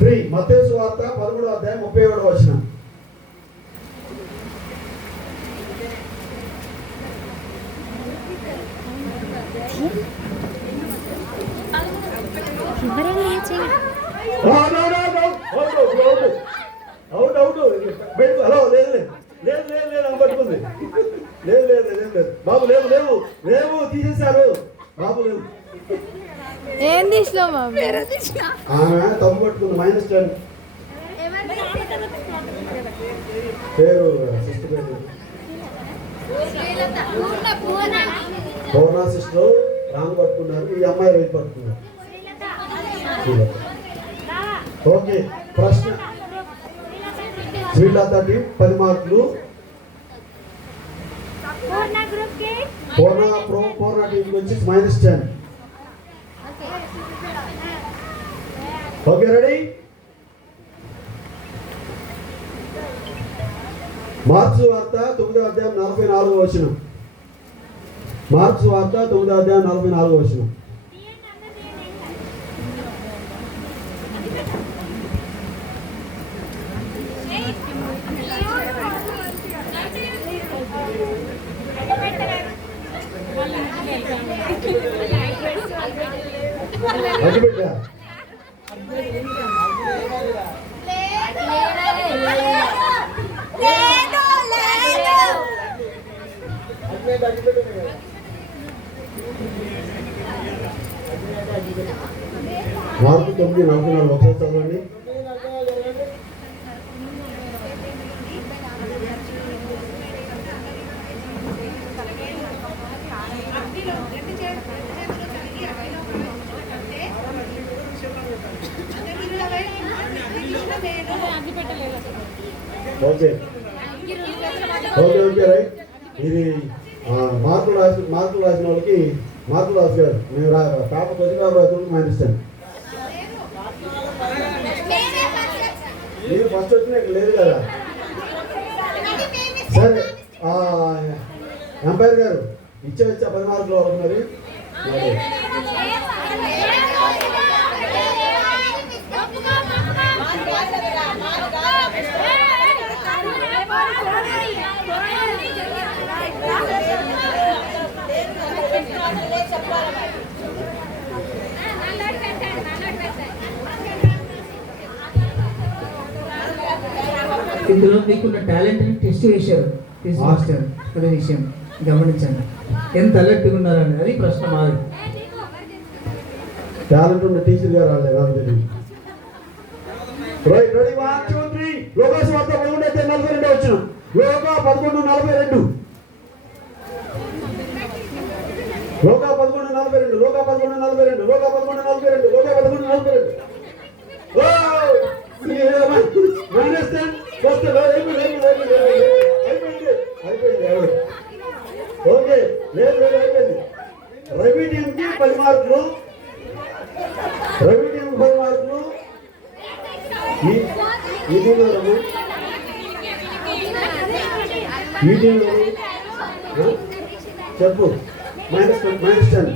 3 మత్తయి సువార్త 13వ అధ్యాయం 37వ వచనం. పట్టుకుంది. లేదు లేదు లేదు లేదు బాబు, లేవు లేవు లేవు, తీసేశారు బాబు, లేవు. ఏం తీసినావు బాబు? ఆమె తప్పు పట్టుకుంది. -10 పేరు సిస్టర్ పేరు పౌర్ణ సిస్టర్. రాంగ్ పట్టుకున్నారు. ఈ అమ్మాయి రైట్ పట్టుకున్నారు. ఓకే, ప్రశ్న శ్రీలత టీం 10 మార్కులు, పూర్ణ టీంకి వచ్చి -10. Okay, ready? మార్క్స్ వార్త 9వ అధ్యాయం 44వ వచనం. మార్క్స్ వార్త 9వ అధ్యాయం 44వ వచనం. అడ్డుపెట్టా మార్పు 9:44 ఒకసారి చదవండి. Okay okay okay right. ఇది మార్కులు రాసిన వాళ్ళకి మార్కులు రాసుగారు. మేము పేపర్ కొద్ది పేపర్ రాసినప్పుడు -10. మీరు ఫస్ట్ వచ్చిన ఇక్కడ లేదు కదా. సరే, ఎంపైర్ గారు ఇచ్చా 10 మార్కులు వాళ్ళకి మరి. ఇందులో మీకున్న టాలెంట్ టెస్ట్ చేశారు. టెస్ట్ మాస్టర్ అదే విషయం గమనించండి. ఎంత అలర్ట్గా ఉన్నారని, అది ప్రశ్న మాది. టాలెంట్ ఉన్న టీచర్ గారు రాలేదు, నాకు తెలియదు. Right, ready? 1 2 3. లోకాసు వార్త 11:42 వచ్చిన. లోకా 11:42. లోకా 11:42. లోకా 11:42. లోకా 11:42. లోకా 11:42. ఓకే, లేదు లేదు అయిపోయింది. రవి టీంకి 10 మార్కులు. రవి టీంకి 10 మార్కులు. ఈ టీం చెప్పు. -10.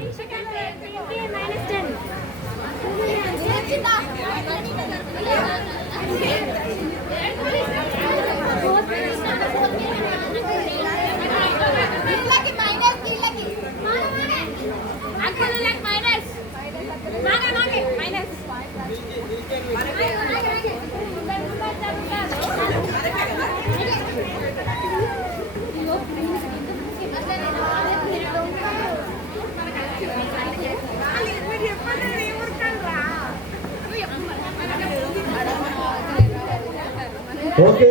ఓకే,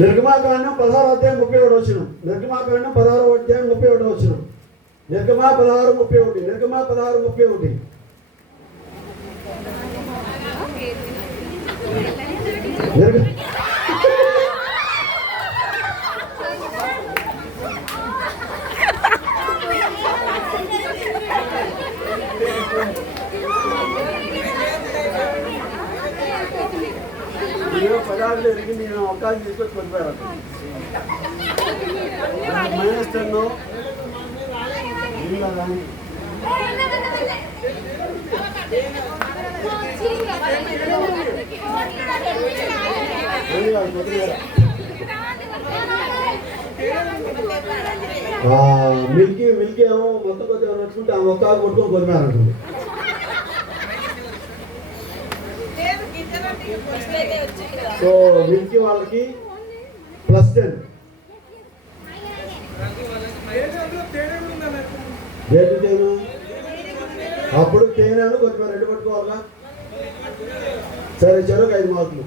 నిర్గమాకాండం 16వ అధ్యాయం 31 వచనం. నిర్గమాకాండం 16వ అధ్యాయం 31 వచనం. నిర్గమ 16:31. నిర్గమ 16:31. పదార్థాలు ఎరిగి నేను అవకాశం తీసుకొచ్చి కొనిపోయాను. -10 మిల్కీ మిల్కీ ఏమో మొత్తం కొద్దిగా నడుచుకుంటే ఆ మొక్క కొట్టుకొని కొద్దిమేరంటుంది. సో మిల్కీ వాళ్ళకి +10. ఏంటి తేను? అప్పుడు తేనెను కొంచెం రెడ్డి పట్టుకోవాలా. సరే చెరువుకి 5 మార్కులు.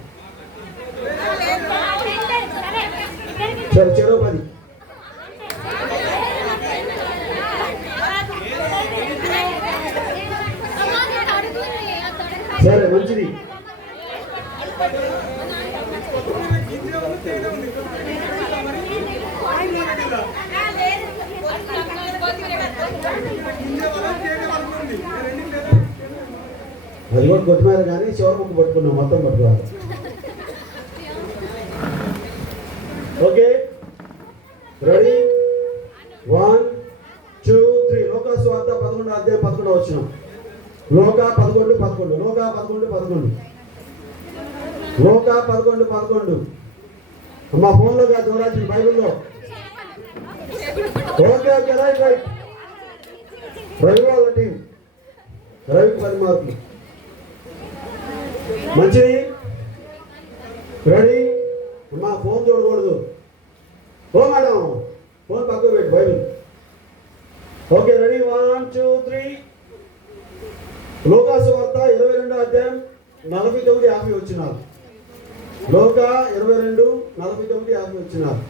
సరే చెరువు 10. సరే మంచిది. అది కూడా కొట్టిమారు కానీ చివరి ముక్కు పట్టుకున్నాం, మొత్తం పట్టుకోవాలి. Okay ready 1 2 3. లోకాసు వార్త 11వ అధ్యాయం 11వ వచనం. లోకా 11:11. లోకా 11:11. లోకా 11:11. మా ఫోన్లో కాదు చూడాల్సిన బైబిల్లో. Okay okay right right. Ravi వాళ్ళ టీం, రవికి 10 మార్కులు. మంచిది. రెడీ. అమ్మా ఫోన్ చూడకూడదు. ఓ మేడం ఫోన్ పక్కకు పెట్టు బైబిల్. Okay ready 1 2 3. లోకాసు వార్త 22వ అధ్యాయం 49-50 వచ్చినారు. లోకా 22:49-50 వచ్చినారు.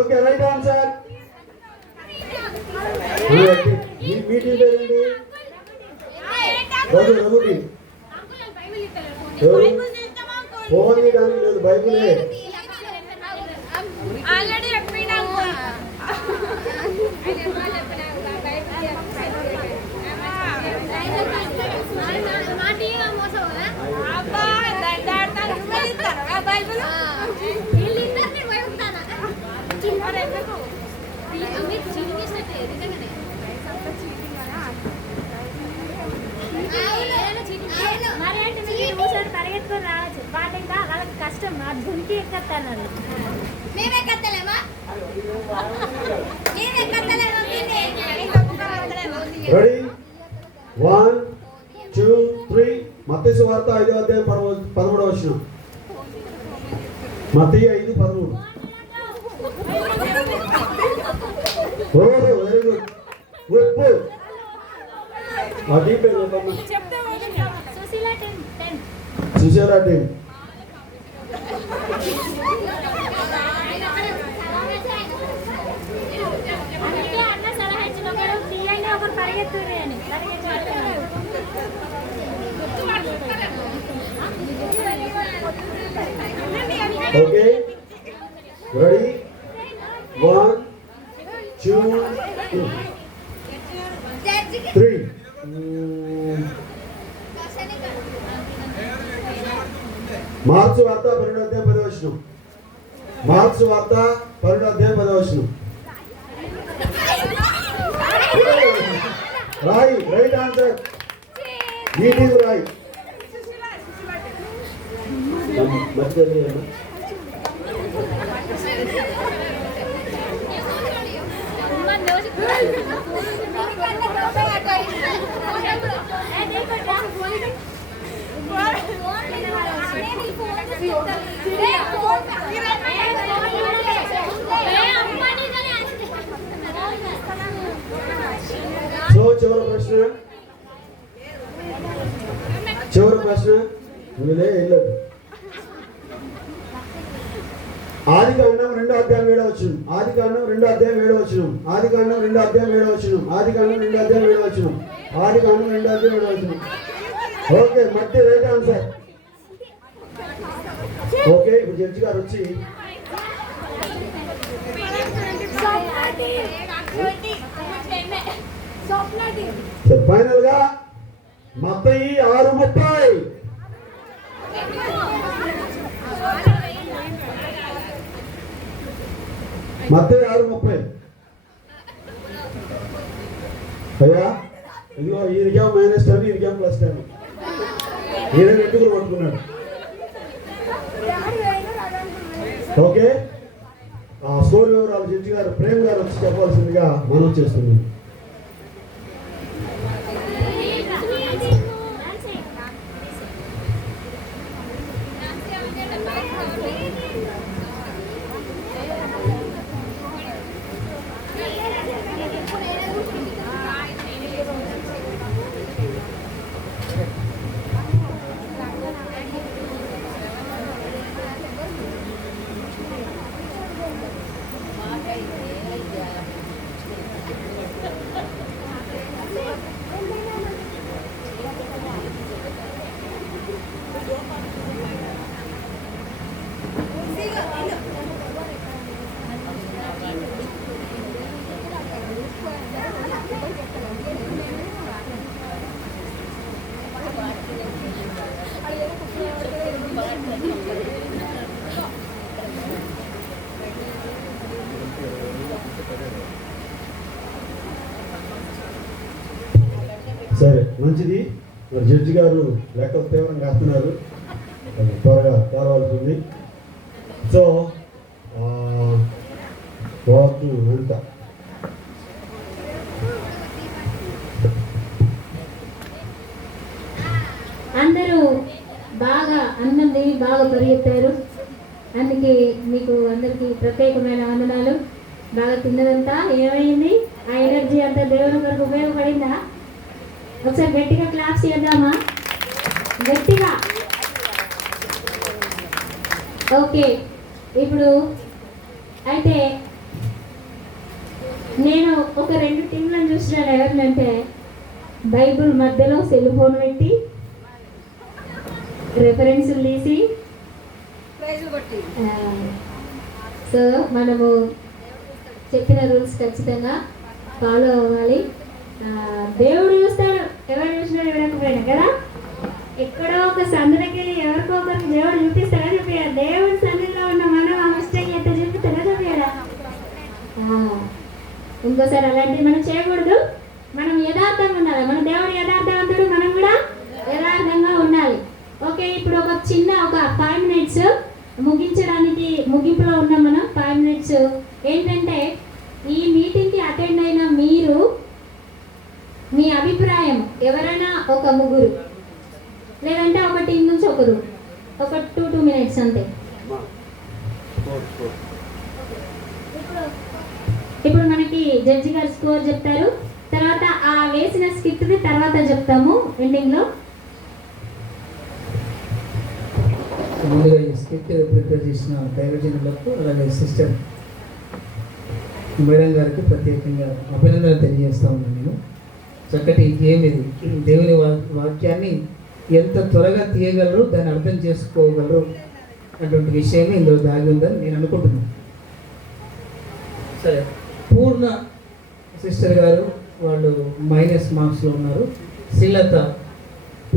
Okay right answer. మీ టీం పేరేంటి? రఘుటి. ఫోన్ ఇవ్వడానికి లేదు, బైబులే. పరిగెత్తుకొని రావచ్చు. వాళ్ళకి కష్టం, ఆ దునికి ఎక్కతాను. రెడీ 1 2 3. మత్తయి సువార్త 5వ అధ్యాయం 13వ వచనం. మత్తయి 5:13. ఓహో వెరీ గుడ్. గుడ్. అది పేరు Sushila team. Okay ready 1 2 3. Marks వార్త 12వ అధ్యాయం 10వ వచనం. మార్క్స్ వార్త 12వ అధ్యాయం 10వ వచనం. రాయి రైట్ ఆన్సర్. మీటింగ్ రాయి. సో చివరి ప్రశ్న మీదే వెళ్ళదు. ఆదికాండం 2వ అధ్యాయం 7వ వచనం. ఆదికాండం 2వ అధ్యాయం 7వ వచనం. ఆదికాండం 2వ అధ్యాయం 7వ వచనం. ఆదికాండం 2వ అధ్యాయం 7వ వచనం. ఆదికాండం 2వ అధ్యాయం 7వ వచనం. ఓకే మట్టి రైట్ ఆన్సర్. ఓకే ఇప్పుడు జడ్జి గారు వచ్చి ఫైనల్ గా మత్తయి 6:30. మత్తయి 6:30. అయ్యా ఇదిగో ఈయనకేమో -10, ఈయనకేమో +10. ఈయన వెంట్రుకలు పట్టుకున్నాడు. ఓకే, ఆ స్టోరీ వివరాలు జడ్జి గారు ప్రేమ్ గారు వచ్చి చెప్పాల్సిందిగా మనం చేస్తున్నాం. సరే, మంచిది. మరి జడ్జి గారు లెక్కలు తీవ్రంగా వేస్తున్నారు, అది త్వరగా తేరవలసి ఉంది. సో ఎంత అందరూ బాగా అన్నంది బాగా పరిగెత్తారు. అందుకే మీకు అందరికీ ప్రత్యేకమైన వందనాలు. బాగా తిన్నదంతా ఏమైంది? ఆ ఎనర్జీ అంతా దేవుని కొరకు ఉపయోగపడిందా? ఒకసారి గట్టిగా క్లాప్స్ చేద్దామా? గట్టిగా. ఓకే, ఇప్పుడు అయితే నేను ఒక 2 టీంలను చూసినాను. ఎవరినంటే బైబుల్ మధ్యలో సెల్ ఫోన్ పెట్టి రెఫరెన్సులు తీసి, సో మనము చెప్పిన రూల్స్ ఖచ్చితంగా ఫాలో అవ్వాలి. దేవుడు చూస్తాడు, ఎవరు చూసినా ఎవరైనా కదా. ఎక్కడో ఒక సందులకి ఎవరికో ఒకరికి దేవుడు చూపిస్తాడా? చూపించాడు. దేవుడి సన్నిధిలో ఉన్న మనం ఆ మిస్టేక్ ఎంత చూపిస్తాడా? చూపించాడా? ఇంకోసారి అలాంటివి మనం చేయకూడదు. మనం యథార్థంగా ఉండాలి. మన దేవుడు యథార్థవంతుడు, మనం కూడా యథార్థంగా ఉండాలి. ఓకే, ఇప్పుడు ఒక 5 మినిట్స్ ముగించడానికి ముగింపులో ఉన్నాం మనం. 5 మినిట్స్ ఏంటంటే, ఈ మీటింగ్కి అటెండ్ అయిన మీరు మీ అభిప్రాయం, ఎవరైనా ఒక 3 లేదంటే ఒక టీం నుంచి ఒకరు, ఒక 2 మినిట్స్ అంతే. ఇప్పుడు మనకి జడ్జి గారు స్కోర్ చెప్తారు. తర్వాత ఆ వేసిన స్కిప్ని తర్వాత చెప్తాము ఎండింగ్లో. ముందుగా ఈ స్క్రిప్ట్ ప్రిపేర్ చేసిన దైవజనులకు, అలాగే సిస్టర్ మేడం గారికి ప్రత్యేకంగా అభినందనలు తెలియజేస్తా ఉన్నాను. నేను చక్కటి గేమ్ ఇది. దేవుని వాక్యాన్ని ఎంత త్వరగా తీయగలరు, దాన్ని అర్థం చేసుకోగలరు అటువంటి విషయమే ఇందులో దాగి ఉందని నేను అనుకుంటున్నాను. సరే, పూర్ణ సిస్టర్ గారు వాళ్ళు -మార్క్స్లో ఉన్నారు. శ్రీలత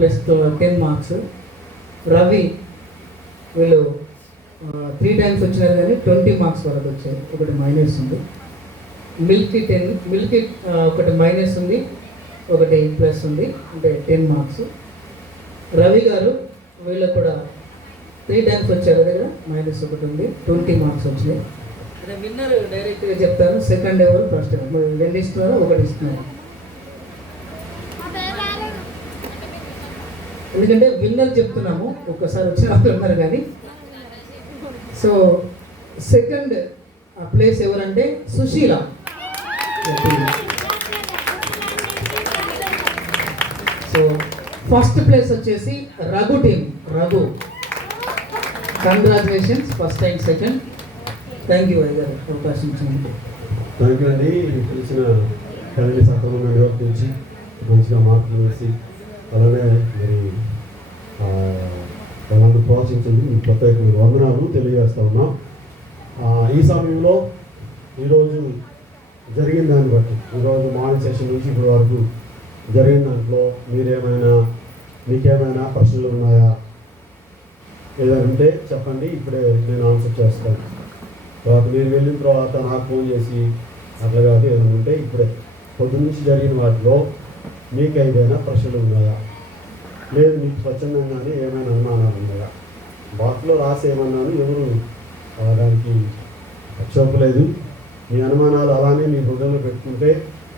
+10 మార్క్స్. రవి వీళ్ళు 3 టైమ్స్ వచ్చినారు కానీ 20 మార్క్స్ వరకు వచ్చాయి. ఒకటి మైనస్ ఉంది. మిల్కీ ఒకటి మైనస్ ఉంది, ఒకటి ప్లస్ ఉంది, అంటే 10 మార్క్స్. రవి గారు వీళ్ళు కూడా 3 టైమ్స్ వచ్చారు దగ్గర, -1 ఉంది, 20 మార్క్స్ వచ్చినాయి. అంటే విన్నర్ డైరెక్ట్గా చెప్తాను. సెకండ్ ఎవరు, ఫస్ట్ ఎవరు, 2 ఇస్తున్నారు, 1 ఇస్తున్నారు. ఎందుకంటే విన్నర్ చెప్తున్నాము, ఒక్కసారి వచ్చిన వాళ్ళు ఉన్నారు కానీ. సో సెకండ్ ప్లేస్ ఎవరంటే సుశీల. సో ఫస్ట్ ప్లేస్ వచ్చేసి Raghu team. Raghu, congratulations, first time second. Thank you గారు అవకాశం ఇచ్చినందుకు. థ్యాంక్ యూ అండి. తెలిసిన కళని సక్రమంగా నిర్వర్తించి మంచిగా మార్కులు వేసి అలానే మరి వాళ్ళందరూ ప్రోత్సహించండి. మీకు ప్రత్యేకమైన వందనాలు తెలియజేస్తా ఉన్నాం. ఈ సమయంలో ఈరోజు జరిగిన దాన్ని బట్టి, ఈరోజు మార్నింగ్ సెషన్ నుంచి ఇప్పటి వరకు జరిగిన దాంట్లో మీకేమైనా ప్రశ్నలు ఉన్నాయా? ఏదైనా ఉంటే చెప్పండి, ఇప్పుడే నేను ఆన్సర్ చేస్తాను. తర్వాత మీరు వెళ్ళిన తర్వాత నాకు ఫోన్ చేసి అట్లా కాదు, ఏదైనా ఉంటే ఇప్పుడే పొద్దున్న నుంచి జరిగిన వాటిలో మీకు ఏదైనా ప్రశ్నలు ఉన్నాయా? లేదు మీకు స్వచ్ఛందంగానే ఏమైనా అనుమానాలు ఉన్నాయా? బాక్స్లో రాసి ఏమన్నాను, ఎవరు దానికి చూపలేదు. మీ అనుమానాలు అలానే మీ హృదయంలో పెట్టుకుంటే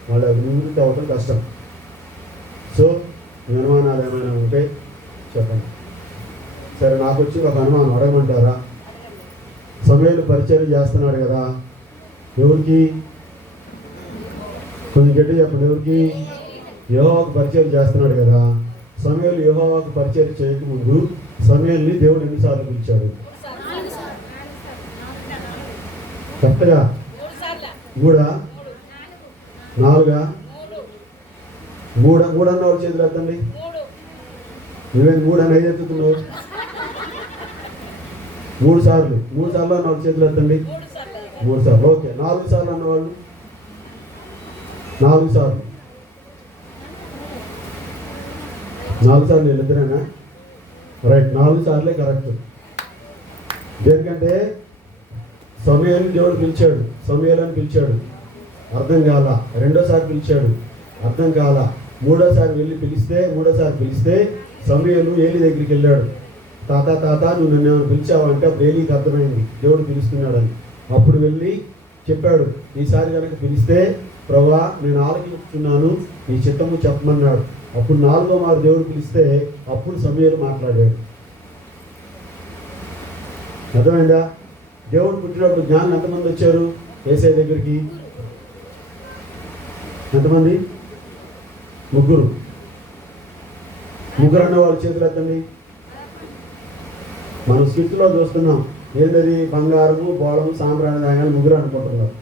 వాళ్ళు నివృత్తి అవ్వటం కష్టం. సో మీ అనుమానాలు ఏమైనా ఉంటే చెప్పండి. సరే, నాకు వచ్చి ఒక అనుమానం అడగమంటారా? సమయాలు పరిచయం చేస్తున్నాడు కదా, ఎవరికి? కొంచెం గట్టి చెప్పండి. ఎవరికి? యెహోవాకు పరిచయం చేస్తున్నాడు కదా. సమయాలు యెహోవాకు పరిచయం చేయకముందు సమయాల్ని దేవుడు ఎన్నిసార్లు పిలిచాడు? కరెక్ట్గా 3, 4, 3 అన్న వాళ్ళు చేతులు ఎత్తండి. నువ్వేం 3 అని 5 ఎత్తుతున్నావు? 3 సార్లు అన్న వాళ్ళు చేతులు ఎత్తండి. 3 సార్లు. ఓకే, 4 సార్లు అన్నవాళ్ళు 4 సార్లు. 4 సార్లు వీళ్ళిద్దరేనా? రైట్, 4 సార్లే కరెక్ట్. దేనికంటే సమయాన్ని దేవుడు పిలిచాడు, సమయాలని పిలిచాడు, అర్థం కాల. 2సారి పిలిచాడు, అర్థం కాల. 3సారి వెళ్ళి మూడోసారి పిలిస్తే సమయాలు ఏలి దగ్గరికి వెళ్ళాడు. తాత నువ్వు నన్ను ఏమైనా పిలిచావంటే అప్పుడు ఏలికి అర్థమైంది దేవుడు పిలుస్తున్నాడని. అప్పుడు వెళ్ళి చెప్పాడు, ఈసారి కనుక పిలిస్తే ప్రభువా నేను ఆలకిస్తున్నాను, నీ చిత్తము చెప్పమన్నాడు. అప్పుడు 4వ మారు దేవుడు పిలిస్తే అప్పుడు సమయాలు మాట్లాడాడు. అర్థమైందా? దేవుడు పుట్టినప్పుడు జ్ఞానం ఎంతమంది వచ్చారు యేసయ్య దగ్గరికి? ఎంతమంది? 3. 3 అన్న వాళ్ళ చేతులు ఎత్తండి. మనం స్కిట్లో చూస్తున్నాం, ఏంటది? బంగారము, బోళము, సాంబ్రాణి దాగానే 3 అనుకుంటున్నారు.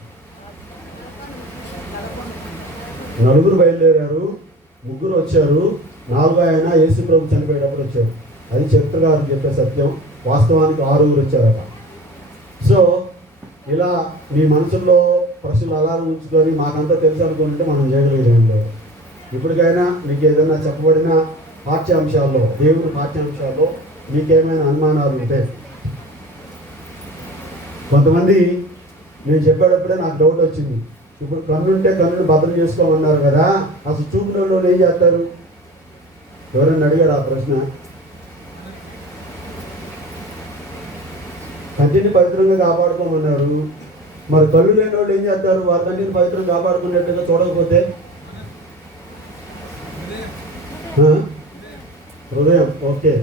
4 బయలుదేరారు, 3 వచ్చారు. 4వ ఆయన యేసు ప్రభు చనిపోయేటప్పుడు వచ్చారు. అది చరిత్రకారులు చెప్పే సత్యం. వాస్తవానికి 6 వచ్చారట. సో ఇలా మీ మనసుల్లో ప్రశ్నలు అలా ఉంచుకొని మాకంతా తెలుసు అనుకుంటే మనం చేయగలిగేది. ఇప్పటికైనా మీకు ఏదైనా చెప్పబడిన పాఠ్యాంశాల్లో, దేవుని పాఠ్యాంశాల్లో మీకేమైనా అనుమానాలు ఉంటే, కొంతమంది నేను చెప్పేటప్పుడే నాకు డౌట్ వచ్చింది. ఇప్పుడు కన్నుంటే కన్నుని భద్రం చేసుకోమన్నారు కదా, అసలు చూపులలో ఏం చేస్తారు? ఎవరైనా అడిగాడు ఆ ప్రశ్న? కంటిని పవిత్రంగా కాపాడుకోమన్నారు. మరి కళ్ళు లేని వాళ్ళు ఏం చేస్తారు? వారి కంటిని పవిత్రంగా కాపాడుకునేట్టుగా చూడకపోతే? హృదయం. ఓకే,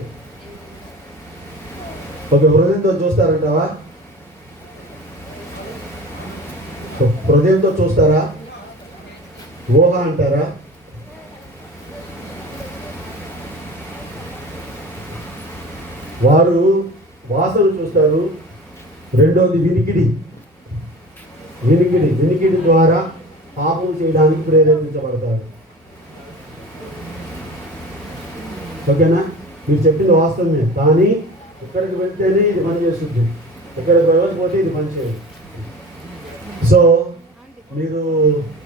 హృదయంతో చూస్తారంటావా? హృదయంతో చూస్తారా? ఊహ అంటారా? వారు వాసన చూస్తారు. రెండోది వినికిడి ద్వారా పాపం చేయడానికి ప్రేరేపించబడతారు. ఓకేనా? మీరు చెప్పింది వాస్తవమే, కానీ ఇక్కడికి వెళ్తేనే ఇది పని చేస్తుంది, ఇక్కడికి వెళ్ళకపోతే ఇది పని చేయదు. సో మీరు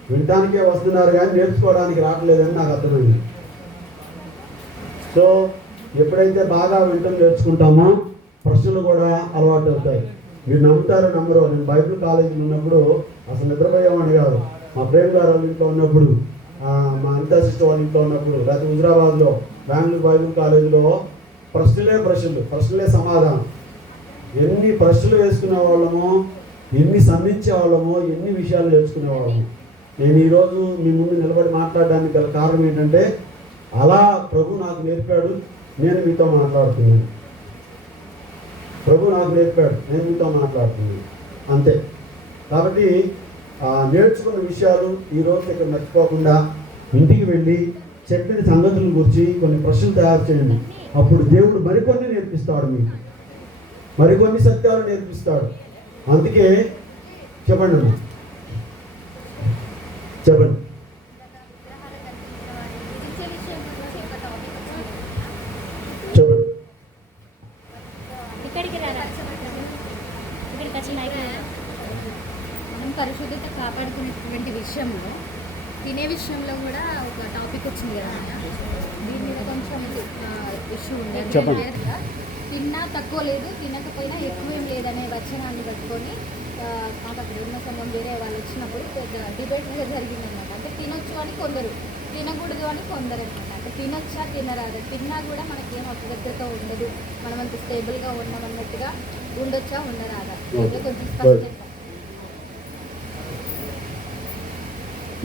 వినటానికే వస్తున్నారు కానీ నేర్చుకోవడానికి రావట్లేదని నాకు అర్థమైంది. సో ఎప్పుడైతే బాగా వింటం నేర్చుకుంటామో ప్రశ్నలు కూడా అలవాటు అవుతాయి. మీరు నమ్ముతారో నమ్మరో, నేను బైబిల్ కాలేజీలో ఉన్నప్పుడు అసలు నిద్రపోయేవాడిని కాదు. మా ప్రేమ్ గారు వాళ్ళ ఇంట్లో ఉన్నప్పుడు, మా అనితా సిస్టర్ వాళ్ళ ఇంట్లో ఉన్నప్పుడు, లేకపోతే హుజరాబాద్లో బెంగళూరు బైబిల్ కాలేజీలో ప్రశ్నలే సమాధానం. ఎన్ని ప్రశ్నలు వేసుకునే వాళ్ళమో, ఎన్ని సంధించే వాళ్ళమో, ఎన్ని విషయాలు నేర్చుకునే వాళ్ళము. నేను ఈరోజు మీ ముందు నిలబడి మాట్లాడడానికి గల కారణం ఏంటంటే, అలా ప్రభు నాకు నేర్పాడు, నేను మీతో మాట్లాడుతున్నాను. ప్రభు నాకు నేర్పాడు, నేను మీతో మాట్లాడుతున్నాను, అంతే. కాబట్టి నేర్చుకున్న విషయాలు ఈరోజు ఇక్కడ మర్చిపోకుండా ఇంటికి వెళ్ళి చెప్పిన సంగతుల గురించి కొన్ని ప్రశ్నలు తయారు చేయండి. అప్పుడు దేవుడు మరికొన్ని నేర్పిస్తాడు, మీకు మరికొన్ని సత్యాలు నేర్పిస్తాడు. అందుకే చెప్పండి అమ్మా, చెప్పండి. చెప్పండి. మనం పరిశుద్ధత కాపాడుకునేటువంటి విషయంలో తినే విషయంలో కూడా ఒక టాపిక్ వచ్చింది కదా, దీని మీద కొంచెం ఇష్యూ ఉంది. తిన్నా తక్కువ లేదు, తినకపోయినా ఎక్కువ ఏం లేదనే వచనాన్ని పట్టుకొని మాకు అక్కడ ఉన్న సమయం వేరే వాళ్ళు వచ్చినప్పుడు పెద్ద డిబేట్ మీద జరిగిందన్నమాట. అంటే తినొచ్చు అని కొందరు, తినకూడదు అని కొందరు అనమాట. అంటే తినొచ్చా తినరాదు, తిన్నా కూడా మనకి ఏం ఒక దగ్గరతో ఉండదు, మనం అంత స్టేబుల్గా ఉన్నామన్నట్టుగా ఉండొచ్చా ఉండరాదా, అంటే కొంచెం స్పష్టత.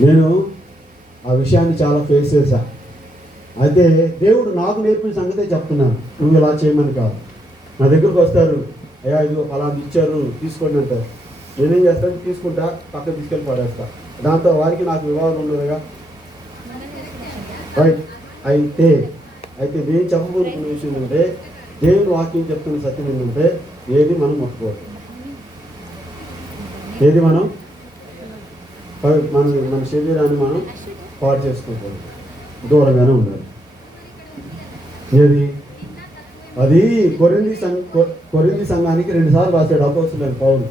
నేను ఆ విషయాన్ని చాలా ఫేస్ చేశా. అయితే దేవుడు నాకు నేర్పిన సంగతే చెప్తున్నాను, నువ్వు ఇలా చేయమని కాదు. నా దగ్గరకు వస్తారు, అయ్యా ఇదిగో ఫలానా ఇచ్చారు తీసుకోండి అంటారు. నేనేం చేస్తాను, తీసుకుంటా పక్కన తీసుకెళ్ళి పడేస్తా. దాంతో వారికి నాకు వివాదం ఉండదుగా. రైట్. అయితే నేను చెప్పబోతున్న విషయం ఏంటంటే, దేవుని వాక్యం చెప్తున్న సత్యం ఏంటంటే, ఏది మనం మొక్కుకోవద్దు, ఏది మనం మన శరీరాన్ని మనం పాడు చేసుకోకూడదు, దూరంగానే ఉండాలి. ఏది అది కొరింథీ సంఘానికి 2 సార్లు రాశాడు అపోస్తలుడైన పౌలు.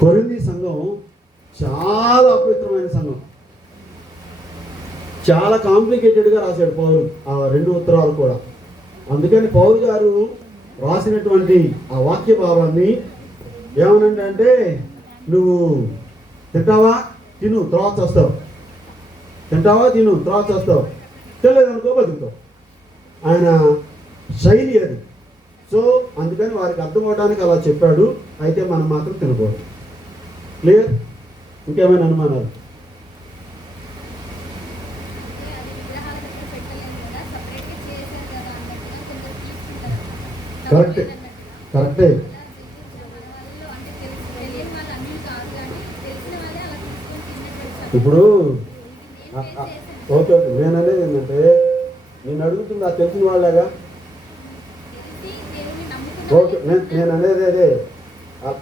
కొరింథీ సంఘం చాలా అపవిత్రమైన సంఘం, చాలా కాంప్లికేటెడ్గా రాశాడు పౌలు ఆ 2 ఉత్తరాలు కూడా. అందుకని పౌలు గారు రాసినటువంటి ఆ వాక్య భావాన్ని ఏమనంటే, నువ్వు తింటావా తిను తర్వాత వస్తావు, తింటావా తిను తర్వాత వస్తావు, తెలియదనుకో బతుకుతావు. ఆయన శైలి అది. సో అందుకని వారికి అర్థం అవడానికి అలా చెప్పాడు. అయితే మనం మాత్రం తినకూడదు. క్లియర్? ఇంకేమైనా అనుమానాలు? కరెక్టే కరెక్టే. ఇప్పుడు ఓకే నేను అనేది ఏంటంటే, నేను అడుగుతుంది ఆ తెలిసిన వాళ్ళగా. ఓకే నేను అనేది అదే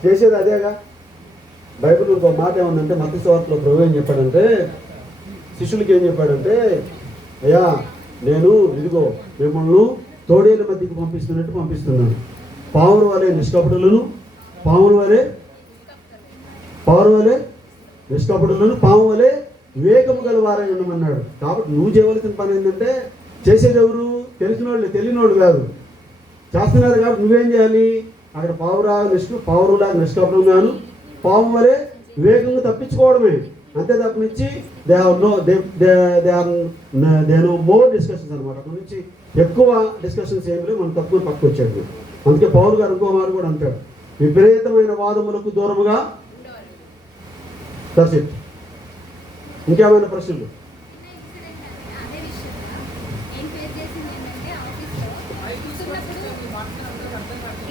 చేసేది అదేగా. బైబిల్ ఇంకో మాట ఏముందంటే, మత్తయి సువార్తలో ప్రభువు ఏం చెప్పాడంటే, శిష్యులకి ఏం చెప్పాడంటే, అయ్యా నేను ఇదిగో మిమ్మల్ని తోడేళ్ళ మధ్యకి పంపిస్తున్నట్టు పంపిస్తున్నాను. పావుల వలె నిష్కపటులను, పాము వలె పాము వలె వివేకము గల వారై ఉండమన్నాడు. కాబట్టి నువ్వు చేయవలసిన పని ఏంటంటే, చేసేది ఎవరు? తెలిసిన వాళ్ళు, తెలియని వాళ్ళు కాదు. చేస్తున్నారు కాబట్టి నువ్వేం చేయాలి? అక్కడ పావురులాగా నిష్కపటంగాను, పాము వలె వివేకంగా తప్పించుకోవడమే. అంతే తప్పనిచ్చి దే నో మోర్ డిస్కషన్స్ అనమాట. అక్కడి నుంచి ఎక్కువ డిస్కషన్స్ ఏమి లేవు, మనం తక్కువ పక్కకు వచ్చాడు. అందుకే పౌలు గారు ఇంకో మాట కూడా అంటాడు, విపరీతమైన వాదములకు దూరముగా. That's it. ఇంకేమైనా ప్రశ్నలు?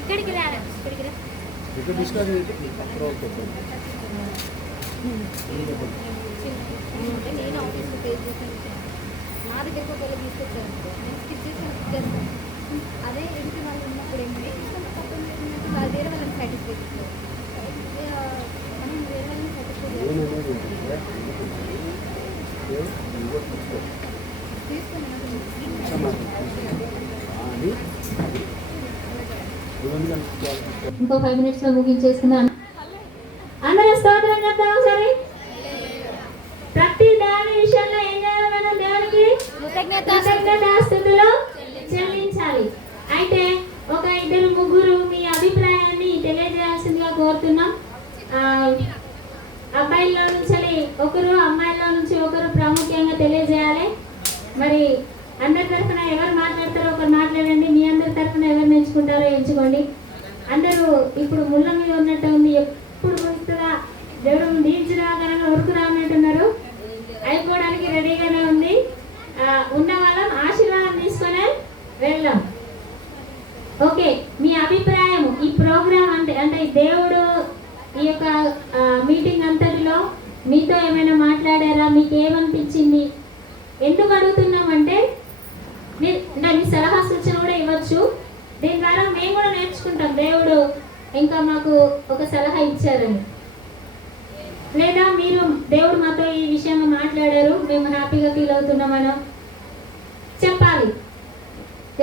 ఇక్కడికి రారా, ఇక్కడికి రా. నేను ఆఫీస్లో ఫేస్ చేసిన విషయం, నా దగ్గరకు ఒకవేళ తీసుకొచ్చారు, నేను స్కిప్ చేసి అదే ఇంటి వాళ్ళు ఉన్నప్పుడు ఏంటంటే వాళ్ళ వేరే వాళ్ళని సాటిస్ఫై చేస్తారు. మనం వేరే వాళ్ళని సాటిస్ఫై ఇంకో 5 minutes ముగించేసుకున్నాను. అందరూ స్తోత్రం చెప్తాం ఒకసారి. ప్రతి దాని విషయంలో ఏం చేయాలి? మనం దేవునికి కృతజ్ఞతాస్తుతులు చెల్లించాలి. అయితే ఒక 2-3 మీ అభిప్రాయాన్ని తెలియజేయాల్సిందిగా కోరుతున్నాం. అబ్బాయిల్లో నుంచి ఒకరు, అమ్మాయిల్లో నుంచి ఒకరు ప్రాముఖ్యంగా తెలియజేయాలి. మరి అందరి తరఫున ఎవరు మాట్లాడతారో ఒకరు మాట్లాడండి. మీ అందరి తరఫున ఎవరు ఎంచుకుంటారో ఎంచుకోండి. అందరూ ఇప్పుడు ముళ్ళ మీద ఉన్నట్టు ఉంది, ఎప్పుడు ముగిస్తుందా దేవుడు దీర్చురాగానే ఉరుకు రానట్టున్నారు. అయిపోవడానికి రెడీగానే ఉంది. ఉన్న వాళ్ళం ఆశీర్వాదం తీసుకొని వెళ్దాం. ఓకే, మీ అభిప్రాయం ఈ ప్రోగ్రామ్ అంటే దేవుడు ఈ యొక్క మీటింగ్ అంతటిలో మీతో ఏమైనా మాట్లాడారా? మీకు ఏమనిపించింది? ఎందుకు అడుగుతున్నామంటే మీ సలహా సూచన కూడా ఇవ్వచ్చు. దీని ద్వారా మేము కూడా నేర్చుకుంటాం, దేవుడు ఇంకా మాకు ఒక సలహా ఇచ్చారని. లేదా మీరు దేవుడు మాతో ఈ విషయంగా మాట్లాడారు, మేము హ్యాపీగా ఫీల్ అవుతున్నామని చెప్పాలి.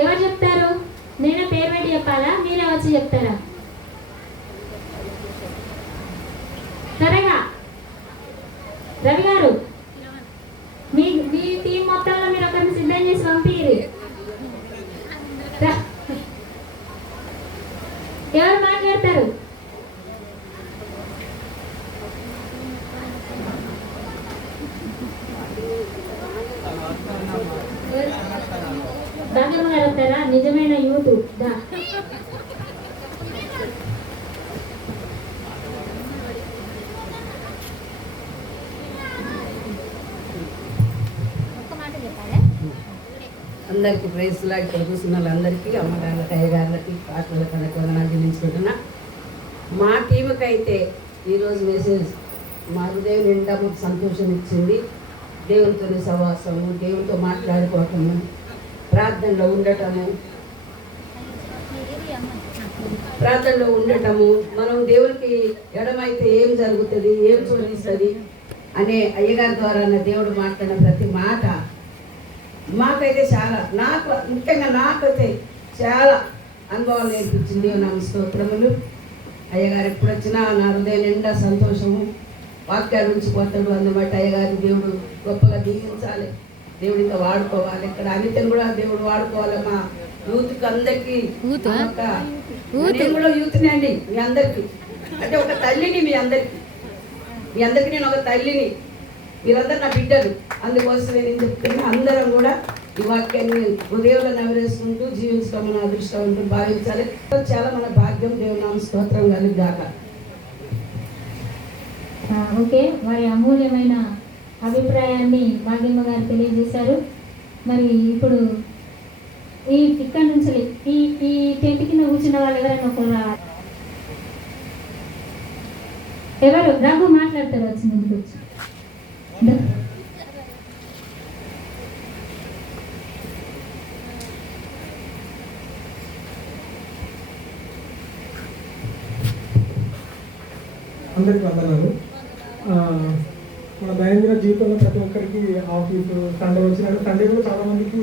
ఎవరు చెప్తారు? నేనే పేరు పెట్టి చెప్పాలా? మీరే వచ్చి చెప్తారా? త్వరగా రవి గారు, మీ టీం మొత్తంలో మీరు ఒకరిని సిద్ధం చేసి పంపిరు. ఎవరు మాట్లాడతారు? భాగ్యమ్మ గారు వస్తారా? నిజమైన యూత్ దా. ఒక్క మాట చెప్పాలి. అందరికీ ప్రైజ్లా ఇక్కడ కూర్చున్న వాళ్ళందరికీ అమ్మగారులకు అయ్యగారులకి పాటలకు అందరికీ వందనాలు చెల్లించుకుంటున్నా. మా టీంకి అయితే ఈరోజు మెసేజ్ మా హృదయం నిండా మాకు సంతోషం ఇచ్చింది. దేవునితో సహవాసము, దేవునితో మాట్లాడుకోవటము, ప్రార్థనలో ఉండటము, మనం దేవునికి ఎడమైతే ఏం జరుగుతుంది, ఏం చూపిస్తుంది అనే అయ్యగారి ద్వారా దేవుడు మాట్లాడిన ప్రతి మాట మాకైతే చాలా, ముఖ్యంగా నాకైతే చాలా అనుభవాలు నేర్పించింది. నా స్తోత్రములు. అయ్యగారు ఎప్పుడు వచ్చినా నా హృదయం నిండా సంతోషము. వాక్యాల నుంచి పోతాడు అందుబట్టి అయ్యగారి దేవుడు గొప్పగా దీవించాలి, దేవుడు ఇంకా వాడుకోవాలి. ఇక్కడ అనితను కూడా దేవుడు వాడుకోవాలి. మా యూత్కి అందరికీ నేను కూడా యూత్ని అండి, మీ అందరికీ అంటే ఒక తల్లిని, మీ అందరికీ నేను ఒక తల్లిని, మీరందరూ నా బిడ్డలు. అందుకోసమే నేను చెప్తున్నా, అందరం కూడా ఈ వాక్యాన్ని హృదయంలో నవరేసుకుంటూ జీవించడం మన అదృష్టం భావించాలి. చాలా మన భాగ్యం. దేవునామ స్తోత్రం కలుగుగాక. ఓకే, వారి అమూల్యమైన అభిప్రాయాన్ని భాగ్యమ్మ గారు తెలియజేశారు. మరి ఇప్పుడు ఇక్కడ నుంచి ఈ టెంట్ కింద కూర్చున్న వాళ్ళు ఎవరైనా ఒకరు రావాలి. ఎవరు రఘు మాట్లాడతారు, వచ్చి ముందుకు వచ్చి. అందరికీ వందనాలు. మన దైనందిన జీవితంలో ప్రతి ఒక్కరికి ఆఫీసు సండే వచ్చినాడు. సండే కూడా చాలా మందికి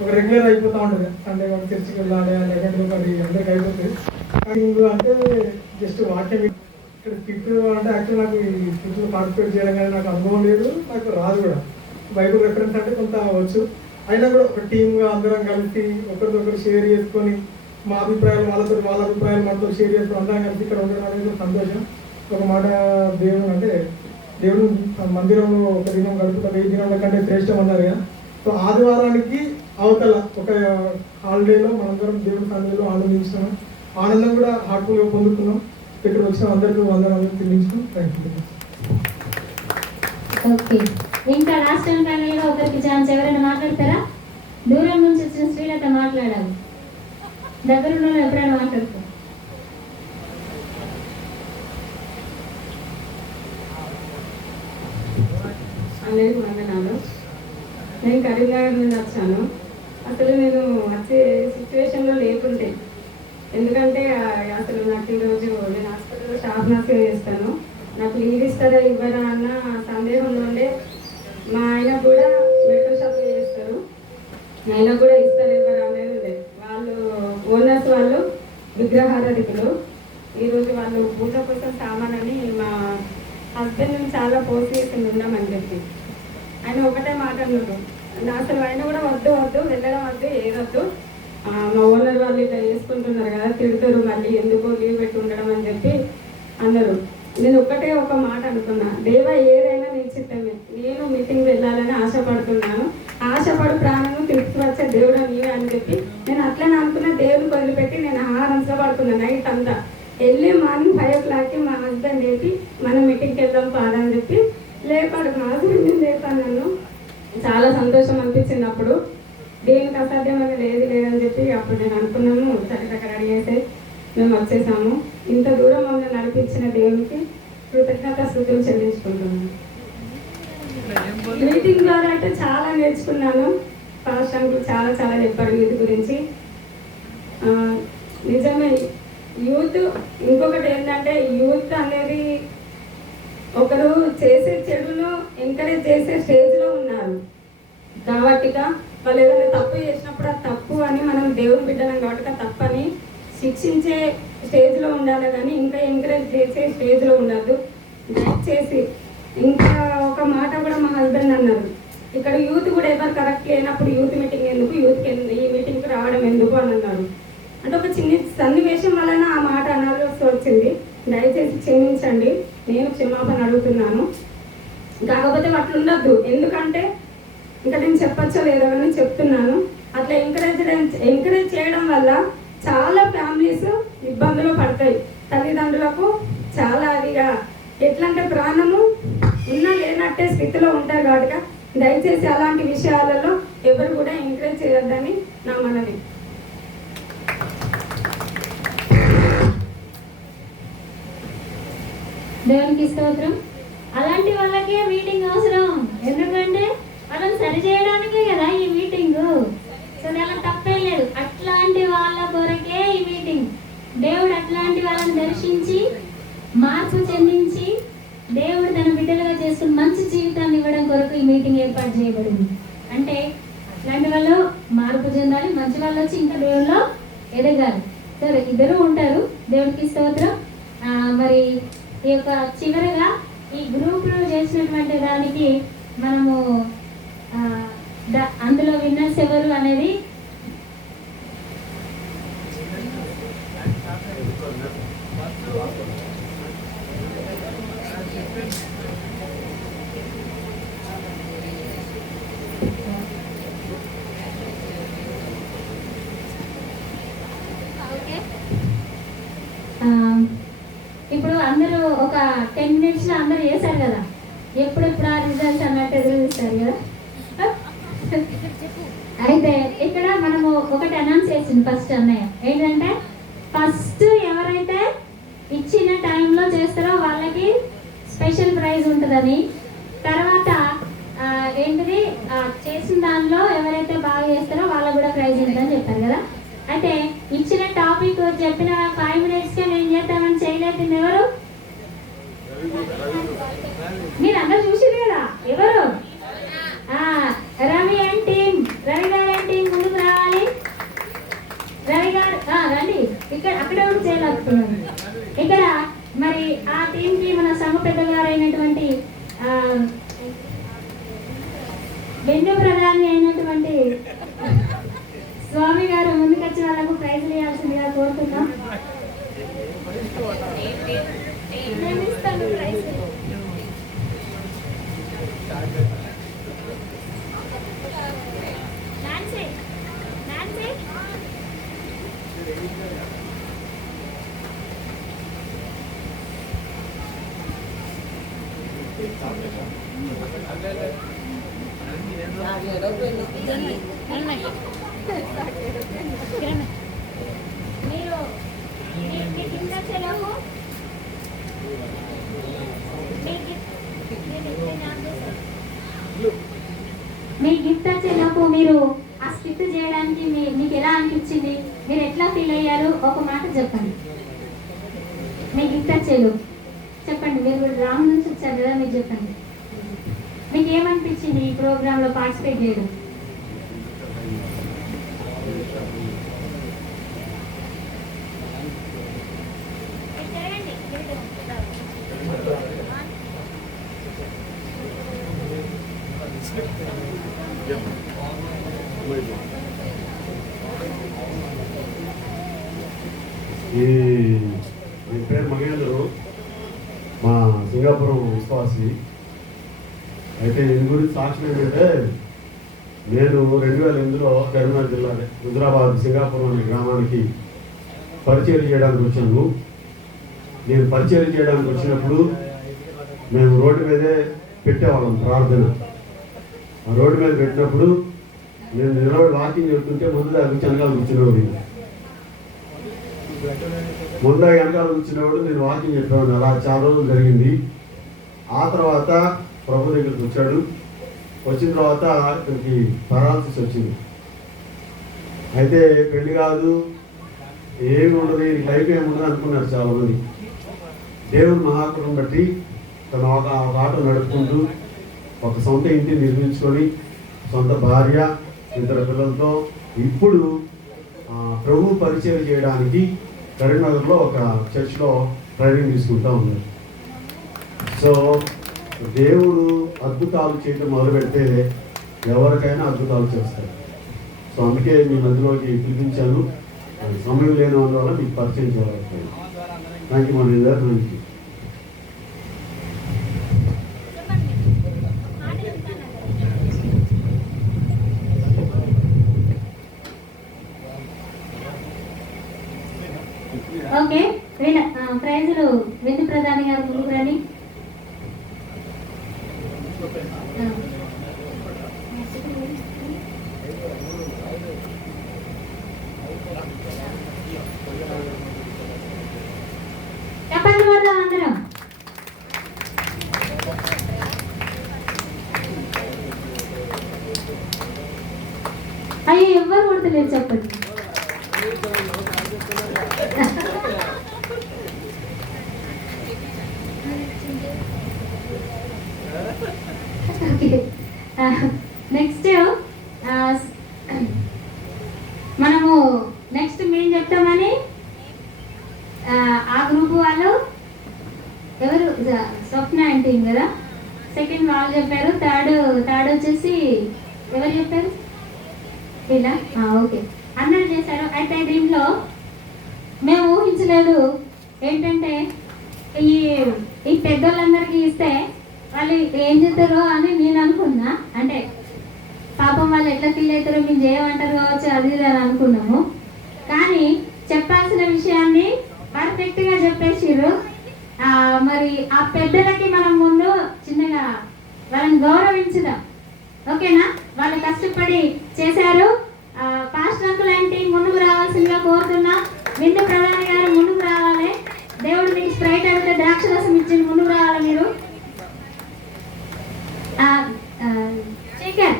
ఒక రెగ్యులర్ అయిపోతూ ఉంటుంది. సండే కూడా చర్చికి వెళ్ళాలి లేకపోతే మరి అందరికి అయిపోతుంది. అంటే జస్ట్ వాక్యం ఇక్కడ స్కిట్ అంటే యాక్చువల్ నాకు ఈ స్కిట్లో పార్టిసిపేట్ చేయడం కానీ నాకు అనుభవం లేదు, నాకు రాదు కూడా. బైబుల్ రెఫరెన్స్ అంటే కొంత వచ్చు, అయినా కూడా ఒక టీమ్గా అందరం కలిసి ఒకరిదొకరు షేర్ చేసుకొని మా అభిప్రాయాలు వాళ్ళ అభిప్రాయాలు మనతో షేర్ చేసుకొని అందరం కలిసి ఇక్కడ ఉండడం అనేది సంతోషం. ఒక మాట దేవుడు అంటే దేవుడు మందిరంలో ఒక దినం గడుపుతా 1000 దినాల కంటే శ్రేష్టం అన్నారు కదా. సో ఆదివారానికి అవతల ఒక హాలిడేలో మనందరం దేవుడి సన్నిధిలో ఆనందించినాం. ఆనందం కూడా హార్ట్ఫుల్గా పొందుతున్నాం. ఇక్కడ వచ్చిన అందరికీ వందనాలు చెల్లించుకున్నాం. Thank you. ఓకే, ఇంకా లాస్ట్ టైం ఫ్యామిలీలో ఒకరికి ఛాన్స్. ఎవరైనా మాట్లాడతారా? దూరం నుంచి వచ్చిన శ్రీలత మాట్లాడాలి, దగ్గరలో ఎప్పుడైనా మాట్లాడతారు. అందరికీ వందనాలు. నేను కరీంనగర్ నుండి వచ్చాను. అసలు నేను వచ్చే సిచ్యువేషన్లో లేకుంటే, ఎందుకంటే అసలు నాకు ఈరోజు నేను హాస్పిటల్లో స్టాఫ్ నర్సింగ్ చేస్తాను. నాకు లీవ్ ఇస్తారా ఇవ్వరా అన్న సందేహంలో ఉండే. మా ఆయన కూడా మెడికల్ షాప్లో చేస్తారు, ఆయన కూడా ఇస్తారు ఇవ్వరా అనేది ఉండే. వాళ్ళు ఓనర్స్ వాళ్ళు విగ్రహారాధికులు. ఈరోజు వాళ్ళు పూజ కోసం సామానని మా హస్బెండ్ చాలా పోస్ట్ చేసి ఉన్నామని చెప్పి ఆయన ఒకటే మాట అన్నారు. అసలు ఆయన కూడా వద్దు వెళ్ళడం వద్దు, ఏదొద్దు, మా ఓనర్ వాళ్ళు ఇట్లా చేసుకుంటున్నారు కదా, తిడతారు, మళ్ళీ ఎందుకో లీవ్ పెట్టి ఉండడం అని చెప్పి అన్నారు. నేను ఒక్కటే ఒక మాట అనుకున్నా, దేవ ఏదైనా నీ చిత్తమే, నేను మీటింగ్ వెళ్ళాలని ఆశపడుతున్నాను, ఆశపడు ప్రాణము తీసుకువచ్చే దేవుడు నీవే అని చెప్పి నేను అట్లనే అనుకున్నా. దేవుని వదిలిపెట్టి నేను హారంస్లో పడుకున్నాను నైట్ అంతా. వెళ్ళి మార్నింగ్ 5 o'clockకి మా హస్బెండ్ లేపి మనం మీటింగ్కి వెళ్దాం పాదని చెప్పి లేపాడు. మా హస్బెండ్ లేపాను. నన్ను చాలా సంతోషం అనిపించింది. అప్పుడు దేవునికి అసాధ్యం అనేది లేదని చెప్పి అప్పుడు నేను అనుకున్నాను. చక్కగా రెడీ చేసి మేము వచ్చేసాము. ఇంత దూరం మమ్మల్ని నడిపించిన దేవునికి కృతజ్ఞతాస్తుతులు చెల్లించుకుంటున్నాను. మీటింగ్ ద్వారా అయితే చాలా నేర్చుకున్నాను. ఫాస్ట్ అంకుల్ చాలా చెప్పారు వీటి గురించి. నిజమే, యూత్ ఇంకొకటి ఏంటంటే యూత్ అనేది ఒకరు చేసే చెడును ఎంకరేజ్ చేసే స్టేజ్లో ఉన్నారు కాబట్టి వాళ్ళు ఏదైనా తప్పు చేసినప్పుడు ఆ తప్పు అని మనం దేవుని బిడ్డలం కాబట్టి తప్పని శిక్షించే స్టేజ్లో ఉండాలి, కానీ ఇంకా ఎంకరేజ్ చేసే స్టేజ్లో ఉండదు. దయచేసి ఇంకా ఒక మాట కూడా మా హస్బెండ్ అన్నారు, ఇక్కడ యూత్ కూడా ఎవరు కరెక్ట్ లేనప్పుడు యూత్ మీటింగ్ ఎందుకు, యూత్కి ఈ మీటింగ్కి రావడం ఎందుకు అని అన్నారు. అంటే ఒక చిన్న సన్నివేశం వలన ఆ మాట అనాల్సి వచ్చింది. దయచేసి క్షమించండి, నేను క్షమాపణ అడుగుతున్నాను. కాకపోతే అట్లా ఉండద్దు, ఎందుకంటే ఇంకా నేను చెప్పచ్చో లేదో అని చెప్తున్నాను. అట్లా అట్లా ఎంకరేజ్ చేయడం వల్ల చాలా ఫ్యామిలీస్ ఇబ్బందులు పడతాయి. తల్లిదండ్రులకు చాలా అదిగా ఎట్లా అంటే ప్రాణము ఉన్నా లేనట్టే స్థితిలో ఉంటారు కాబట్టి దయచేసి అలాంటి విషయాలలో ఎవరు కూడా ఎంకరేజ్ చేయొద్దని నా మనవి. దేవునికి స్తోత్రం. అలాంటి వాళ్ళకే మీటింగ్ అవసరం. ఎందుకంటే వాళ్ళని సరి చేయడానికే కదా ఈ మీటింగ్. సో దానిలో తప్పే లేదు. అట్లాంటి వాళ్ళ కొరకే ఈ మీటింగ్. దేవుడు అట్లాంటి వాళ్ళని దర్శించి మార్పు చెందించి దేవుడు తన బిడ్డలుగా చేసుకుని మంచి జీవితాన్ని ఇవ్వడం కొరకు ఈ మీటింగ్ ఏర్పాటు చేయబడింది. అంటే అట్లాంటి వాళ్ళు మార్పు చెందాలి, మంచి వాళ్ళు వచ్చి ఇంకా దేవుల్లో ఎదగాలి. సరే, ఇద్దరు ఉంటారు. దేవుడికి స్తోత్రం. మరి ఈ యొక్క చివరిగా ఈ గ్రూప్లో చేసినటువంటి దానికి మనము అందులో విన్నర్స్ ఎవరు అనేది ఇప్పుడు అందరూ ఒక 10 minutes అందరూ చేశారు కదా. ఎప్పుడెప్పుడు ఆ రిజల్ట్స్ అన్నట్టు ఎదురు చూస్తారు కదా. అయితే ఇక్కడ మనము ఒకటి అనౌన్స్ చేసింది ఫస్ట్ అన్నయ్య. ఏంటంటే ఫస్ట్ ఎవరైతే ఇచ్చిన టైంలో చేస్తారో వాళ్ళకి స్పెషల్ ప్రైజ్ ఉంటుందని, తర్వాత ఏంటిది చేసిన దానిలో ఎవరైతే బాగా చేస్తారో వాళ్ళకు కూడా ప్రైజ్ ఉంటుందని చెప్పారు కదా. అయితే ఇచ్చిన టాపిక్ చెప్పిన 5 minutesకే నేను చేద్దామని చేయలేదు. ఎవరు మీరు అందరు చూసింది కదా. ఎవరు? Ravi and team. రవి గారు అండ్ టీమ్ ముందుకు రావాలి. రవి గారు రండి. ఇక్కడ అక్కడే ఉండి చేయలేకపోతున్నారు. ఇక్కడ మరి ఆ టీంకి మన సంఘ పెద్ద గారు అయినటువంటి బెండు ప్రధాని అయినటువంటి స్వామి గారు ముందుకు వచ్చిన వాళ్ళకు ప్రైజ్లు ఇవ్వాల్సిందిగా కోరుతున్నాం. నేను ఇస్తాను ప్రైజ్. మీరు మీ గిఫ్ట్ వచ్చేలోపు మీరు ఆ స్కిట్ చేయడానికి మీకు ఎలా అనిపించింది, మీరు ఎట్లా ఫీల్ అయ్యారు, ఒక మాట చెప్పండి. మీ గిఫ్ట్ వచ్చేలు చెప్పండి. మీరు కూడా రామ్ నుంచి వచ్చారు కదా, మీరు చెప్పండి. మీకు ఏమనిపించింది ఈ ప్రోగ్రాంలో పార్టిసిపేట్ చేయడం? మీ పేరు మగేంద్రు, మా సింగాపురం విశ్వాసి. అయితే దీని గురించి సాక్ష్యం ఏంటంటే, నేను 2008లో కరీంనగర్ జిల్లా హుజరాబాద్ సింగాపురం అనే గ్రామానికి పరిచయం చేయడానికి వచ్చాను. నేను పరిచయం చేయడానికి వచ్చినప్పుడు మేము రోడ్డు మీదే పెట్టేవాళ్ళం ప్రార్థన. ఆ రోడ్డు మీద పెట్టినప్పుడు నేను నిలబడి వాకింగ్ చెప్తుంటే ముందు వెనకాల కూర్చునేవాడు. వెనకాల కూర్చునేవాడు, నేను వాకింగ్ చెప్పేవాడిని. అలా చాలా రోజులు జరిగింది. ఆ తర్వాత ప్రభు దగ్గరికి వచ్చాడు. వచ్చిన తర్వాత ఇక్కడికి పరాలసిస్ వచ్చింది. అయితే పెళ్లి కాదు, ఏమి ఉండదు, లైఫ్ ఏమి ఉండదు అనుకున్నారు చాలామంది. దేవుని మహాకృపను బట్టి తను ఒక ఆటో నడుపుకుంటూ ఒక సొంత ఇంటిని నిర్మించుకొని సొంత భార్య 2 పిల్లలతో ఇప్పుడు ప్రభు పరిచయం చేయడానికి కరీంనగర్లో ఒక చర్చ్లో ట్రైనింగ్ తీసుకుంటూ ఉన్నారు. సో దేవుడు అద్భుతాలు చేయడం మొదలు పెడితే ఎవరికైనా అద్భుతాలు చేస్తారు. సో అందుకే మీ మధ్యలోకి పిలిపించాను. సమయం లేని వల్ల మీకు పరిచయం చేయాలి. థ్యాంక్ యూ మన థ్యాంక్ యూ. అయ్యో ఎవ్వరు కొడతలేరు చెప్పండి. నెక్స్ట్ మనము నెక్స్ట్ మేము చెప్తామని ఆ గ్రూప్ వాళ్ళు ఎవరు స్వప్న అంటే కదా, సెకండ్ వాళ్ళు చెప్పారు, థర్డ్ వచ్చేసి ఎవరు చెప్పారు ఇలా ఓకే అన్నది చేశారు. అయితే దీంట్లో మేము ఊహించలేదు ఏంటంటే ఈ పెద్దోళ్ళందరికీ ఇస్తే వాళ్ళు ఏం చేస్తారో అని నేను అనుకున్నా. అంటే పాపం వాళ్ళు ఎట్లా ఫీల్ అవుతారో మేము చేయమంటారు కావచ్చు అది ఇది అని అనుకున్నాము. కానీ చెప్పాల్సిన విషయాన్ని పర్ఫెక్ట్గా చెప్పేసిర్రు. మరి ఆ పెద్దలకి మనం ముందు చిన్నగా వాళ్ళని గౌరవించుదాం, ఓకేనా? వాళ్ళు కష్టపడి చేశారు. పాస్టర్ అంకుల్ అంటే ముందుకు రావాల్సిందిగా కోరుతున్నా. విందు ప్రధాని గారు ముందుకు రావాలి. దేవుడు మీకు స్ప్రైట్ అడిగితే ద్రాక్షరసం ఇచ్చి ముందుకు రావాలి మీరు. శేఖర్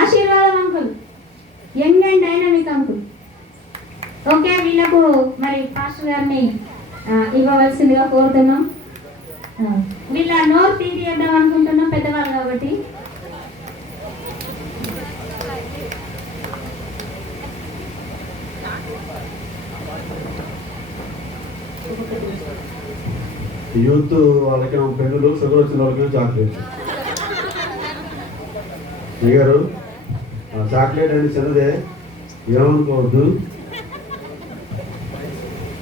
ఆశీర్వాదం uncle, young and dynamic uncle. Okay, వీళ్ళకు మరి పాస్టర్ గారిని ఇవ్వవలసిందిగా కోరుతున్నాం. వీళ్ళ నోరు తీసేద్దాం అనుకుంటున్నాం పెద్దవాళ్ళు కాబట్టి. యూత్ వాళ్ళకేమో పెన్నులు, షుగర్ వచ్చిన వాళ్ళకేమో చాక్లెట్. గారు చాక్లెట్ అని చిన్నదే ఏమనుకోవద్దు,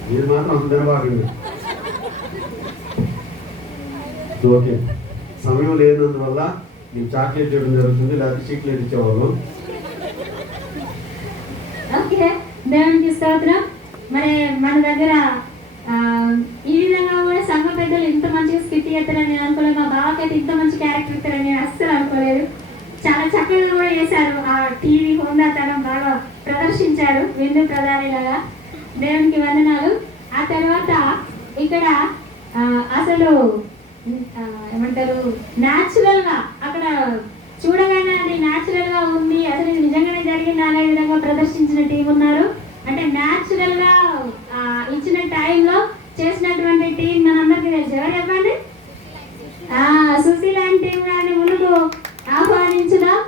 మీరు మాత్రం అంత తినబాకండి. ఓకే, సమయం లేనందువల్ల మీకు చాక్లెట్ ఇవ్వడం జరుగుతుంది, లేకపోతే చాక్లెట్ ఇచ్చేవాళ్ళం. ఓకే, దేవునికి స్తోత్రం. మరి మన దగ్గర ఈ విధంగా కూడా సంఘ పెద్దలు ఇంత మంచిగా స్కిట్ చేస్తారని నేను అనుకోలేదు. మా బావకైతే ఇంత మంచి క్యారెక్టర్ ఇస్తారని నేను అస్సలు అనుకోలేదు. చాలా చక్కగా కూడా చేశారు. ఆ టీవీ హోందాతనం బాగా ప్రదర్శించారు విందు ప్రధానిలాగా. దేవునికి వందనాలు. ఆ తర్వాత ఇక్కడ అసలు ఏమంటారు న్యాచురల్ గా అక్కడ చూడగానే అది న్యాచురల్ గా ఉంది, అసలు ఇది నిజంగానే జరిగింది అనే విధంగా ప్రదర్శించిన టీం ఉన్నారు. అంటే న్యాచురల్ గా ఇచ్చిన టైంలో చేసినటువంటి టీం మనందరికీ తెలుసు. ఎవరు చెప్పండి? సుశీల టీం గారిని ముందుకు ఆహ్వానించుదాం.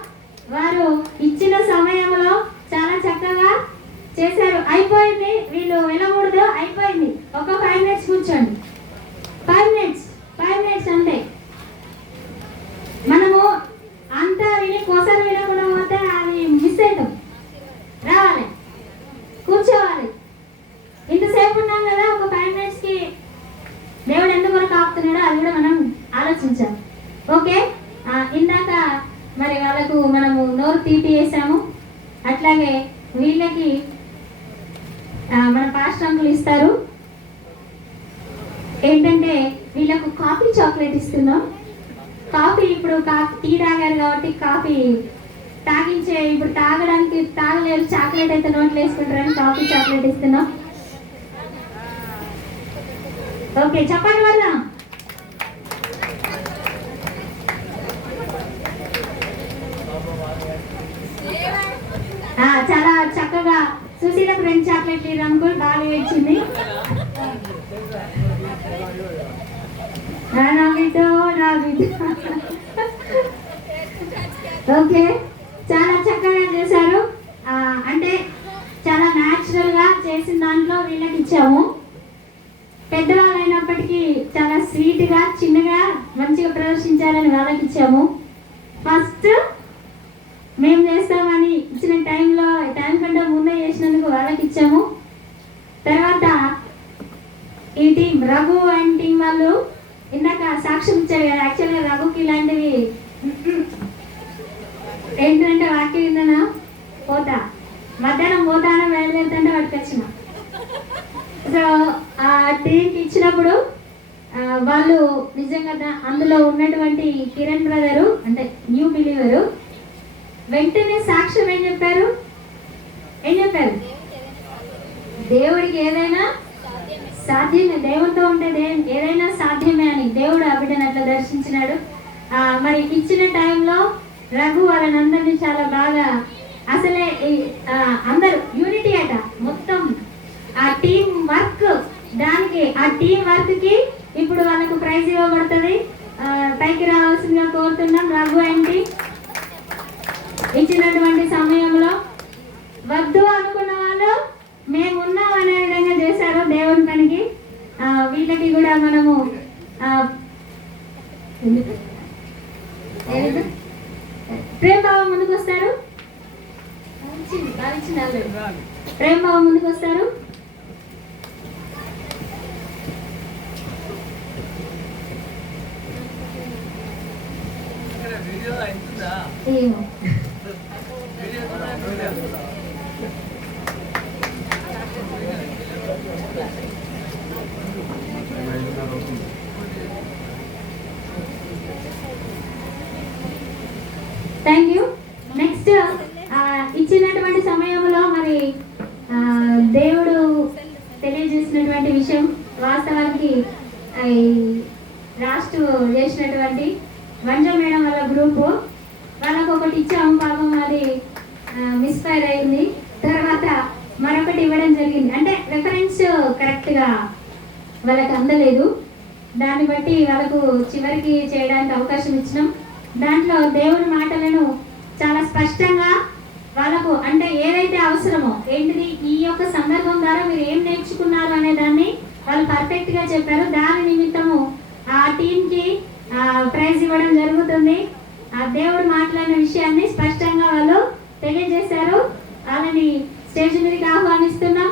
వారు ఇచ్చిన సమయంలో చాలా చక్కగా చేశారు. అయిపోయింది, వీళ్ళు వెళ్ళకూడదు, అయిపోయింది. ఒక 5 minutes కూర్చోండి. 5 minutes అంతే. మనము అంతా విని కొసరు వినకుండా పోతే అది మిస్ అవుతాం. రావాలి, కూర్చోవాలి. ఇంతసేపు ఉన్నాం కదా, ఒక 5 minutes దేవుడు ఎందుకు వరకు ఆపుతున్నాడో అది కూడా మనం ఆలోచించాలి. ఓకే, ఇందాక మరి వాళ్ళకు మనము నోరు తీపి వేసాము. అట్లాగే వీళ్ళకి మన పాస్టర్ అంకుల్ ఇస్తారు. ఏంటంటే వీళ్ళకు కాఫీ చాక్లెట్ ఇస్తున్నాం. కాఫీ ఇప్పుడు టీ తాగారు కాబట్టి కాఫీ తాగించే, ఇప్పుడు తాగడానికి తాగలేరు, చాక్లెట్ అయితే నోట్లు వేసుకుంటారని కాఫీ చాక్లెట్ ఇస్తున్నాం. ఓకే, చెప్పండి వల్ల చాలా చక్కగా సుశీలకు 2 చాక్లెట్లు అంకుల్ బాగా ఇచ్చింది. ఓకే, చాలా చక్కగా చేశారు. అంటే చాలా న్యాచురల్ గా చేసిన దాంట్లో వీళ్ళకి ఇచ్చాము. పెద్దవాళ్ళు అయినప్పటికీ చాలా స్వీట్ గా చిన్నగా మంచిగా ప్రదర్శించారని వాళ్ళకి ఇచ్చాము. ఫస్ట్ మేము చేస్తామని ఇచ్చిన టైం కంటే ముందే చేసినందుకు వాళ్ళకి ఇచ్చాము. తర్వాత ఈ టీం రఘు అండ్ టీం వాళ్ళు ఇందాక సాక్ష్యం ఇచ్చారు కదా. యాక్చువల్గా రఘుకి ఇలాంటివి ఏంటంటే వాక్యం విందనా పోతా మధ్యాహ్నం పోతానో బయలుదేరుతుంటే వాటికి వచ్చిన. సో ఆ టీంకి ఇచ్చినప్పుడు వాళ్ళు నిజంగా అందులో ఉన్నటువంటి కిరణ్ బ్రదరు అంటే న్యూ బిలీవరు వెంటనే సాక్ష్యం ఏం చెప్పారు? దేవుడికి ఏదైనా సాధ్యమే, దేవుడితో ఉంటే ఏదైనా సాధ్యమే అని దేవుడు ఆ బిడ్డను అట్లా దర్శించినాడు. మరి ఇచ్చిన టైంలో రఘు వాళ్ళనందరినీ చాలా బాగా అసలే అందరూ యూనిటీ అట మొత్తం ఆ టీం వర్క్ దానికి ఆ టీం వర్క్ కి ఇప్పుడు వాళ్ళకు ప్రైజ్ ఇవ్వబడుతుంది. పైకి రావాల్సిందిగా కోరుతున్నాం. రఘు ఏంటి ఇచ్చినటువంటి సమయంలో వద్దు అనుకున్న వాళ్ళు మేము ఉన్నాం అనే విధంగా చేశారు దేవుడి పనికి. వీళ్ళకి కూడా మనము ప్రేమ బావ ముందుకు వస్తారు. ప్రేమ బావ ముందుకు వస్తారు. ఏమో థ్యాంక్ యూ. నెక్స్ట్ ఇచ్చినటువంటి సమయంలో మరి దేవుడు తెలియజేసినటువంటి విషయం వాస్తవానికి లాస్ట్ చేసినటువంటి వంజ మేడం వాళ్ళ గ్రూపు వాళ్ళకు ఒకటి ఇచ్చాము. పాపం అది మిస్ఫైర్ అయింది. తర్వాత మరొకటి ఇవ్వడం జరిగింది. అంటే రెఫరెన్స్ కరెక్ట్గా వాళ్ళకి అందలేదు. దాన్ని బట్టి వాళ్ళకు చివరికి చేయడానికి అవకాశం ఇచ్చినాం. దాంట్లో దేవుని మాటలను చాలా స్పష్టంగా వాళ్ళకు అంటే ఏదైతే అవసరమో ఏంటిది ఈ యొక్క సందర్భం ద్వారా మీరు ఏం నేర్చుకున్నారు అనే దాన్ని వాళ్ళు పర్ఫెక్ట్గా చెప్పారు. దాని నిమిత్తము ఆ టీంకి ప్రైజ్ ఇవ్వడం జరుగుతుంది. ఆ దేవుడు మాట్లాడిన విషయాన్ని స్పష్టంగా వాళ్ళు తెలియజేశారు. వాళ్ళని స్టేజ్ మీదకి ఆహ్వానిస్తున్నాం.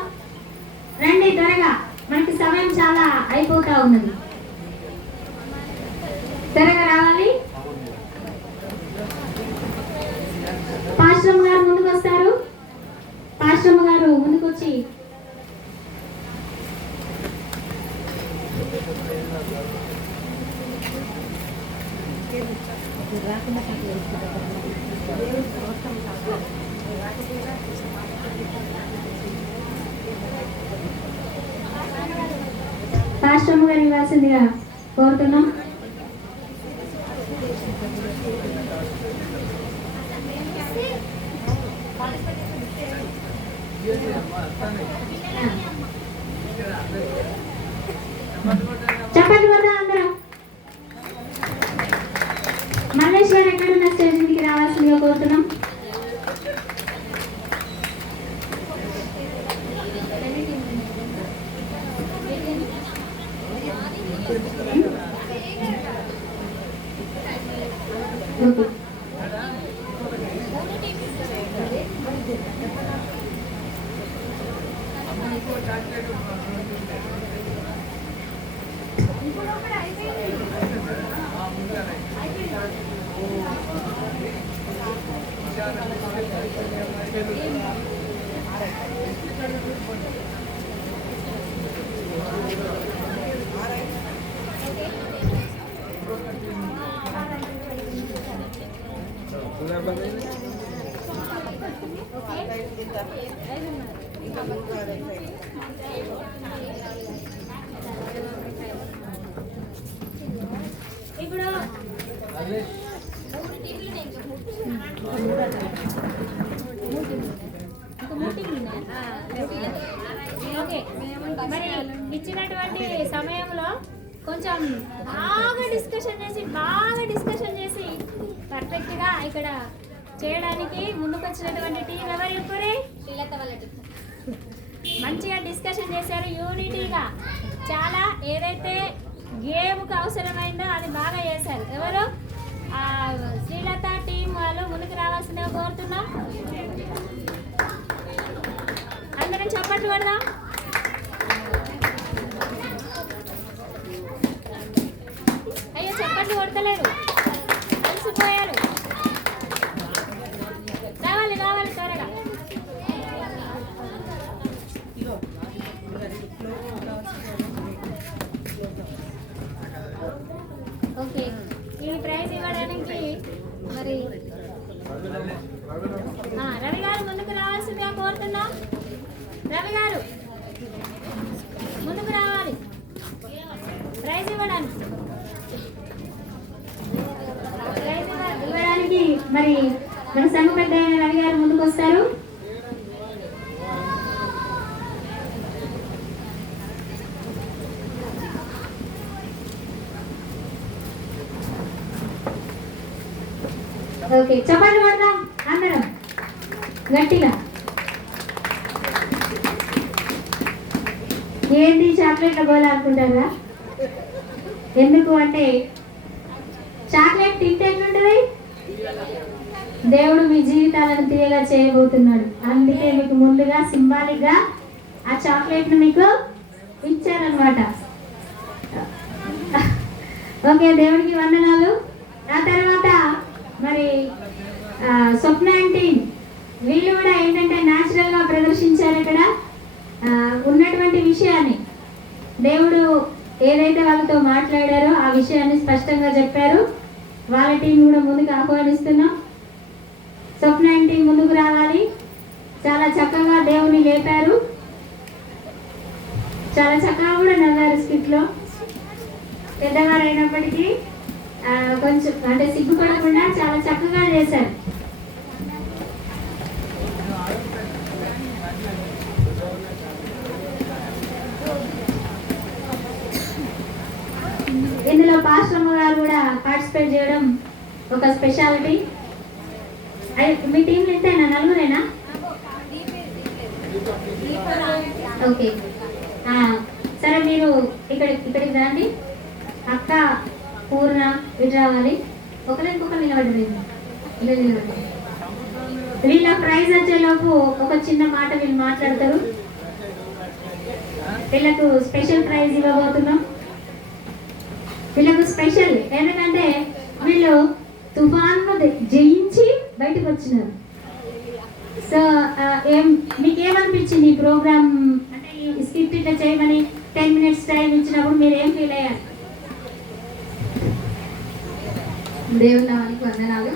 రండి త్వరగా, మనకి సమయం చాలా అయిపోతా ఉన్నది. త్వరగా రావాలి. పాశ్రమ గారు ముందుకు వస్తారు. పాశ్రమ గారు ముందుకు వచ్చి పాశ్రమ గారు ఇవ్వాల్సిందిగా కోరుతున్నాం. చెప్పండి కదా అందరం. మల్లేష్ గారు ఎక్కడున్న స్టేజ్ మీదకి రావాల్సిందిగా కోరుతున్నాం. ఇప్పుడు మరి ఇచ్చినటువంటి సమయంలో కొంచెం బాగా డిస్కషన్ చేసి పర్ఫెక్ట్గా ఇక్కడ చేయడానికి ముందుకు వచ్చినటువంటి టీం ఎవరు ఇప్పుడే మంచిగా డిస్కషన్ చేశారు. యూనిటీగా చాలా ఏదైతే గేమ్కి అవసరమైందో అది బాగా చేశారు. ఎవరు శ్రీలత టీం వాళ్ళు ముందుకు రావాల్సిందిగా కోరుతున్నాం. అందరం చప్పట్లు పడదాం. అయ్యో చప్పట్లు కొడతలేరు, కలిసిపోయారు. రావాలి త్వరగా. ఓకే, ఈ ప్రైజ్ ఇవ్వడానికి మరి రవి గారు ముందుకు రావాల్సిందిగా కోరుతున్నాం. రవి గారు ముందుకు రావాలి ప్రైజ్ ఇవ్వడానికి. మరి మన సంఘ పెద్ద అయిన రవి గారు ముందుకు వస్తారు. ఓకే, చెప్పండి కొడదాం అందరం గట్టిగా. ఏంటి చాక్లెట్ల గోళ అనుకుంటారా? ఎందుకు అంటే చాక్లెట్ తింటే ఎట్లుంటది? దేవుడు మీ జీవితాలను తీయగా చేయబోతున్నాడు. అందుకే మీకు ముందుగా సింబాలిక్ గా ఆ చాక్లెట్ ను మీకు ఇచ్చారనమాట. ఓకే, దేవుడికి వందనాలు. ఆ తర్వాత మరి స్వప్న ఆంటీ వీళ్ళు కూడా ఏంటంటే న్యాచురల్ గా ప్రదర్శించారు ఇక్కడ ఉన్నటువంటి విషయాన్ని. దేవుడు ఏదైతే వాళ్ళతో మాట్లాడారో ఆ విషయాన్ని స్పష్టంగా చెప్పారు. వాళ్ళ టీం కూడా ముందుకు ఆహ్వానిస్తున్నాం. స్వప్న ఆంటీ ముందుకు రావాలి. చాలా చక్కగా దేవుని లేపారు, చాలా చక్కగా కూడా నవ్వారు స్కిట్లో. పెద్దవారు అయినప్పటికీ కొంచెం అంటే సిగ్గుపడకుండా చాలా చక్కగా చేశారు. ఇందులో పాస్టమ్మ గారు కూడా పార్టిసిపేట్ చేయడం ఒక స్పెషాలిటీ. మీ టీంలో ఎంతైనా నలుగురేనా? ఓకే, సరే మీరు ఇక్కడికి రండి. అక్క పూర్ణ ఇటు రావాలి. ఒకరికొకరు నిలబడి వీళ్ళ ప్రైజ్ వచ్చేలోపు ఒక చిన్న మాట వీళ్ళు మాట్లాడతారు. వీళ్ళకు స్పెషల్ ప్రైజ్ ఇవ్వబోతున్నాం. వీళ్ళకు స్పెషల్ ఎందుకంటే వీళ్ళు తుఫాన్ను జయించి బయటకు వచ్చినారు. సో మీకేమనిపించింది ఈ ప్రోగ్రామ్ అంటే ఈ స్కిట్ ఇట్లా చేయమని 10 minutes టైం ఇచ్చినప్పుడు మీరు ఏం ఫీల్ అయ్యారు? దేవుని నామానికి వందనాలు.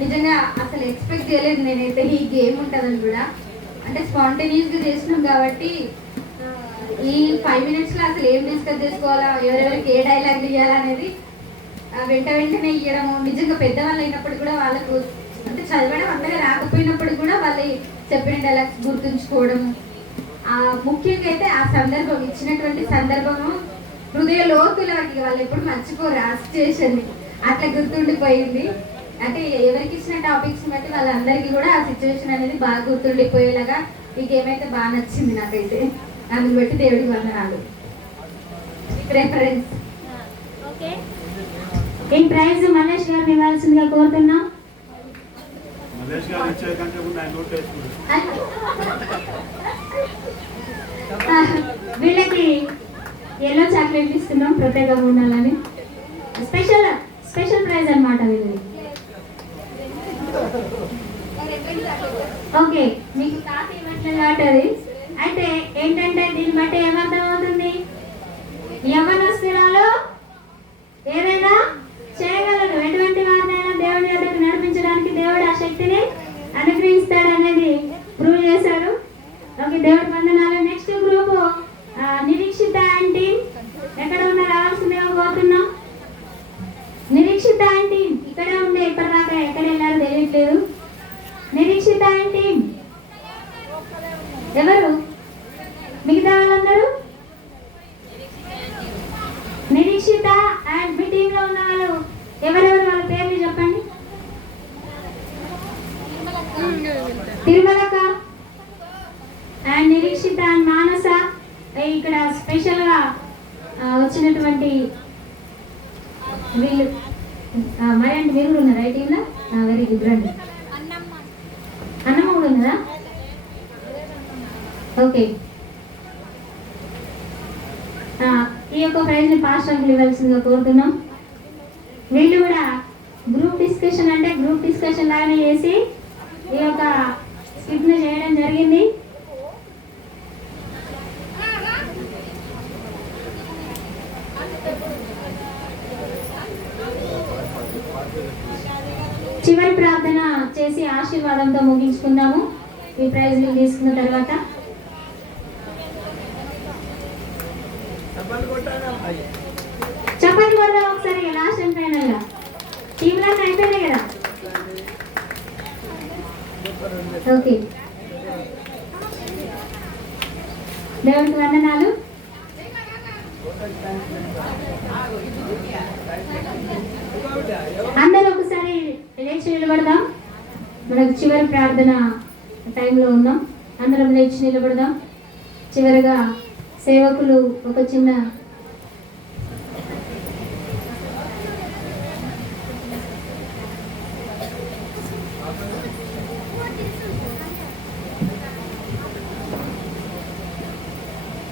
నిజంగా అసలు ఎక్స్పెక్ట్ చేయలేదు నేనైతే ఈ గేమ్ ఉంటుందని కూడా. అంటే స్పాంటేనియస్గా చేసినాం కాబట్టి ఈ 5 minutesలో అసలు ఏం డిస్కస్ చేసుకోవాలా, ఎవరెవరికి ఏ డైలాగ్ ఇవ్వాలా అనేది వెంటనే ఇవ్వడము. నిజంగా పెద్దవాళ్ళు అయినప్పుడు కూడా వాళ్ళకు అంటే చదవడం అంతగా రాకపోయినప్పుడు కూడా వాళ్ళు చెప్పిన డైలాగ్స్ గుర్తుంచుకోవడము. ముఖ్యంగా అయితే ఆ సందర్భం ఇచ్చినటువంటి సందర్భము హృదయ లోతులకి వాళ్ళు ఎప్పుడు మర్చిపోరు. ఆ సిచ్యువేషన్ అట్లా గుర్తుండిపోయింది. అంటే ఎవరికి ఇచ్చిన టాపిక్స్ బట్టి వాళ్ళందరికీ కూడా ఆ సిచ్యువేషన్ అనేది బాగా గుర్తుండిపోయేలాగా ఈ గేమ్ అయితే బాగా నచ్చింది నాకైతే. అందుని బట్టి దేవుడికి వందనాలు. రెఫరెన్స్. ఓకే, ఈ ప్రైజ్ మనీష్ గారిని ఇవ్వాల్సిందిగా కోరుతున్నాం. వీళ్ళకి ఎల్లో చాక్లెట్ ఇస్తున్నాం ప్రత్యేకంగా ఉండాలని. స్పెషల్ ప్రైజ్ అన్నమాట వీళ్ళకి. ఓకే, మీకు కాఫీ ఇవ్వట్లే కాబట్టి అయితే ఏంటంటే దీన్ని బట్టి ఏమర్థం అవుతుంది? యవ్వనస్తురాలు ఏదైనా చేయగలరు. ఎటువంటి వారినైనా దేవుడి దగ్గరకు నడిపించడానికి దేవుడు ఆ శక్తిని అనుగ్రహిస్తాడు అనేది ప్రూవ్ చేశారు. ఓకే, దేవుడి వందనాలు. నెక్స్ట్ గ్రూప్ నిరీక్షిత ఆంటీ ఎక్కడ ఉన్నా రావాల్సిందిగా కోరుతున్నాం. నిరీక్షిత ఆంటీ ఇక్కడే ఉండే ఇప్పటిదాకా ఎక్కడ వెళ్ళారో తెలియట్లేదు. నిరీక్షిత ఆంటీ ఎవరు? మిగతా వాళ్ళందరూ నిరీక్షిత అండ్ మీ టీంలో ఉన్న వాళ్ళు ఎవరెవరు వాళ్ళ పేర్లు చెప్పండి. తిరుమలక అండ్ నిరీక్షిత అండ్ మానస. ఇక్కడ స్పెషల్గా వచ్చినటువంటి వీళ్ళు మరి అంటే మీరు కూడా ఉన్నారా ఈ టీంలో? Very good. రండి. అన్నమ్మ కూడా ఉన్నదా? ఓకే, ఈ యొక్క ప్రైజ్ని పాస్ట్ అంకుల్ ఇవ్వాల్సిందిగా కోరుతున్నాం. వీళ్ళు కూడా గ్రూప్ డిస్కషన్ అంటే గ్రూప్ డిస్కషన్ లాగానే చేసి ఈ యొక్క స్కిట్ను చేయడం జరిగింది. చివరి ప్రార్థన చేసి ఆశీర్వాదంతో ముగించుకుందాము. ఈ ప్రైజ్ని తీసుకున్న తర్వాత చెప్పండి కొడదాం ఒకసారి. లాస్ట్ అండ్ ఫైనల్ గా టీంలన్నీ అయిపోయినాయి కదా. ఓకే, దేవునికి వందనాలు. అందరూ ఒకసారి లేచి నిలబడదాం. మనకు చివరి ప్రార్థన టైంలో ఉన్నాం. అందరం లేచి నిలబడదాం. చివరిగా సేవకులు ఒక చిన్న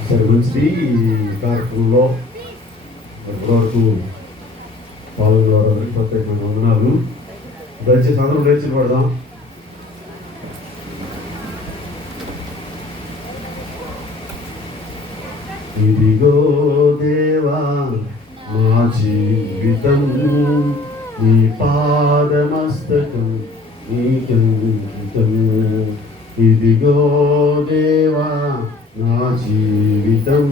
సరే, మంచిది. ఈ కార్యక్రమంలో ఇప్పటివరకు పాల్గొనేవారికి ప్రత్యేకమైన వందనాలు. దయచేసి అందరం లేచి పడదాం. ఇదిగో దేవా మా జీవితం నీ పాదమస్తకం నీకంకితం. ఇదిగో దేవా నా జీవితం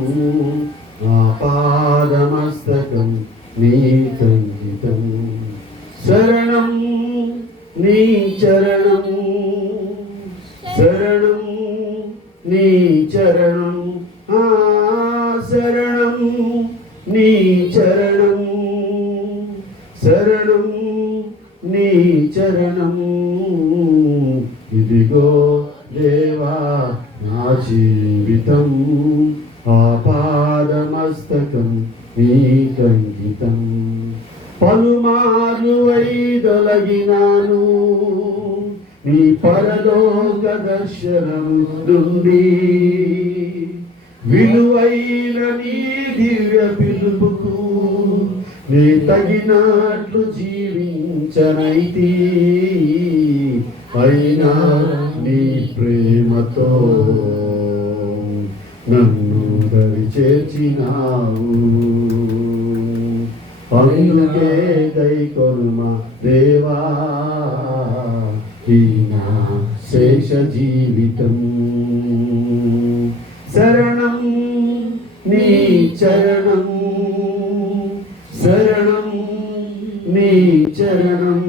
నా పాదమస్తకం నీకంకితం. శరణం నీ చరణం, శరణం నీ చరణం, శరణం నీ చరణం, శరణం నీ చరణం. ఇదిగో దేవా నా జీవితం ఆపాదమస్తకం నీకంకితం. పలుమార్లు వైదొలగినాను నీ పరలోక దర్శనం నుండి. విలువైన నీ దివ్య పిలుపుకు నీ తగినట్లు జీవించనైతి. అయినా నీ ప్రేమతో నన్ను దరి చేర్చినావు. అందుకే గైకొనుమా దేవా ఈ నా శేష జీవితం. శరణం నీ చరణం, శరణం నీ చరణం,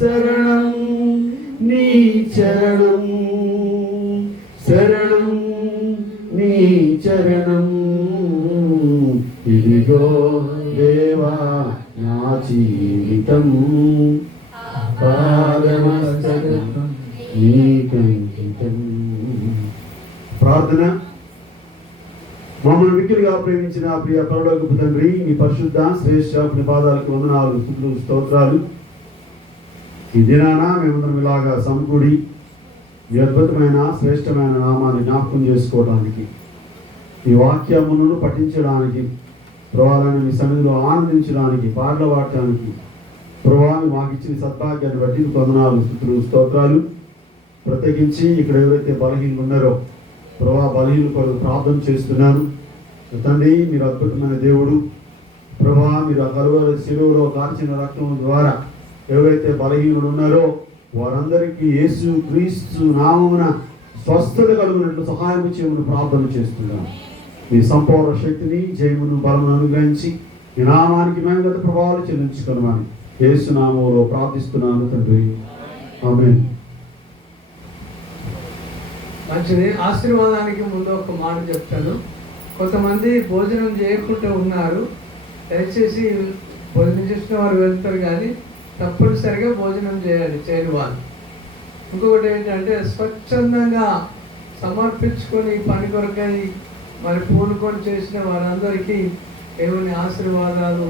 శరణం నీ చరణం, శరణం నీ చరణం. ఇదిగో దేవా నా జీవితం పాదమస్తకం నీకంకితం. ప్రార్థన. మమ్మల్ని మిక్కిలిగా ప్రేమించిన ప్రియ పరలోకపు తండ్రి, నీ పరిశుద్ధ శ్రేష్ఠ పాదాలకు వందనాలు, స్తుతులు, స్తోత్రాలు. ఈ దినాన మేమందరం ఇలాగా సమకూడి ఈ అద్భుతమైన శ్రేష్టమైన నామాన్ని జ్ఞాపకం చేసుకోవడానికి, ఈ వాక్యములను పఠించడానికి, ప్రభావాలను మీ సన్నిధిలో ఆనందించడానికి, పాటలు పాడటానికి ప్రభావాన్ని మాకు ఇచ్చిన సద్భాగ్యాన్ని బట్టి వందనాలు, స్తుతులు, స్తోత్రాలు. ప్రత్యేకించి ఇక్కడ ఎవరైతే బలహీనలు ఉన్నారో ప్రభా బలహీన కొరకు ప్రార్థన చేస్తున్నాను. తండ్రి, మీరు అద్భుతమైన దేవుడు. ప్రభా, మీరు ఆ కలువరి శిలువలో కార్చిన రక్తం ద్వారా ఎవరైతే బలహీనులు ఉన్నారో వారందరికీ యేసు క్రీస్తు నామమున స్వస్థత కలుగునట్లు సహాయం చేయమని ప్రార్థన చేస్తున్నాను. మీ సంపూర్ణ శక్తిని, జయమును, బలమును అనుగ్రహించి ఈ నామానికి మేము గత ప్రభావాలు చెల్లించుకున్నామని యేసు నామములో ప్రార్థిస్తున్నాను తండ్రి. ఆమేన్. మంచిది. ఆశీర్వాదానికి ముందు ఒక మాట చెప్తాను. కొంతమంది భోజనం చేయకుండా ఉన్నారు. దయచేసి భోజనం చేసిన వారు వెళ్తారు, కానీ తప్పనిసరిగా భోజనం చేయాలి చేయని వాళ్ళు. ఇంకొకటి ఏంటంటే స్వచ్ఛందంగా సమర్పించుకొని పని కొరకై మరి పూనుకొని చేసిన వారందరికీ దేవుని ఆశీర్వాదాలు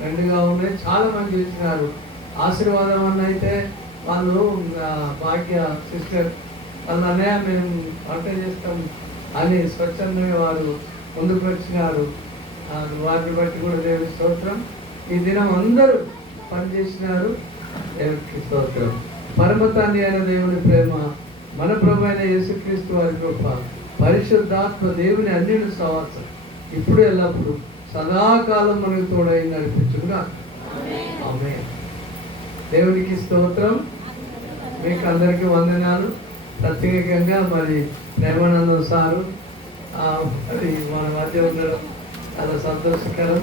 మెండుగా ఉన్నాయి. చాలామంది చేసినారు. ఆశీర్వాదం అన్న అయితే వాళ్ళు భాగ్య సిస్టర్ వాళ్ళ అన్నయ్య మేము వంట చేస్తాం అని స్వచ్ఛందంగా వారు ముందుకు వచ్చినారు. వారిని బట్టి కూడా దేవుని స్తోత్రం. ఈ దినం అందరూ పనిచేసినారు. దేవునికి స్తోత్రం. పరమ తండ్రి అయిన దేవుని ప్రేమ, మన ప్రభు అయిన యేసుక్రీస్తు వారి కృప, పరిశుద్ధాత్మ దేవుని అన్నిటి సహవాసం ఇప్పుడు ఎల్లప్పుడు సదాకాలం మనకు తోడై నడిపించుగా. ఆమేన్. దేవునికి స్తోత్రం. మీకు అందరికీ వందనాలు. ప్రత్యేకంగా మరి ప్రేమానందం సారు మరి మన మధ్య ఉండడం చాలా సంతోషకరం.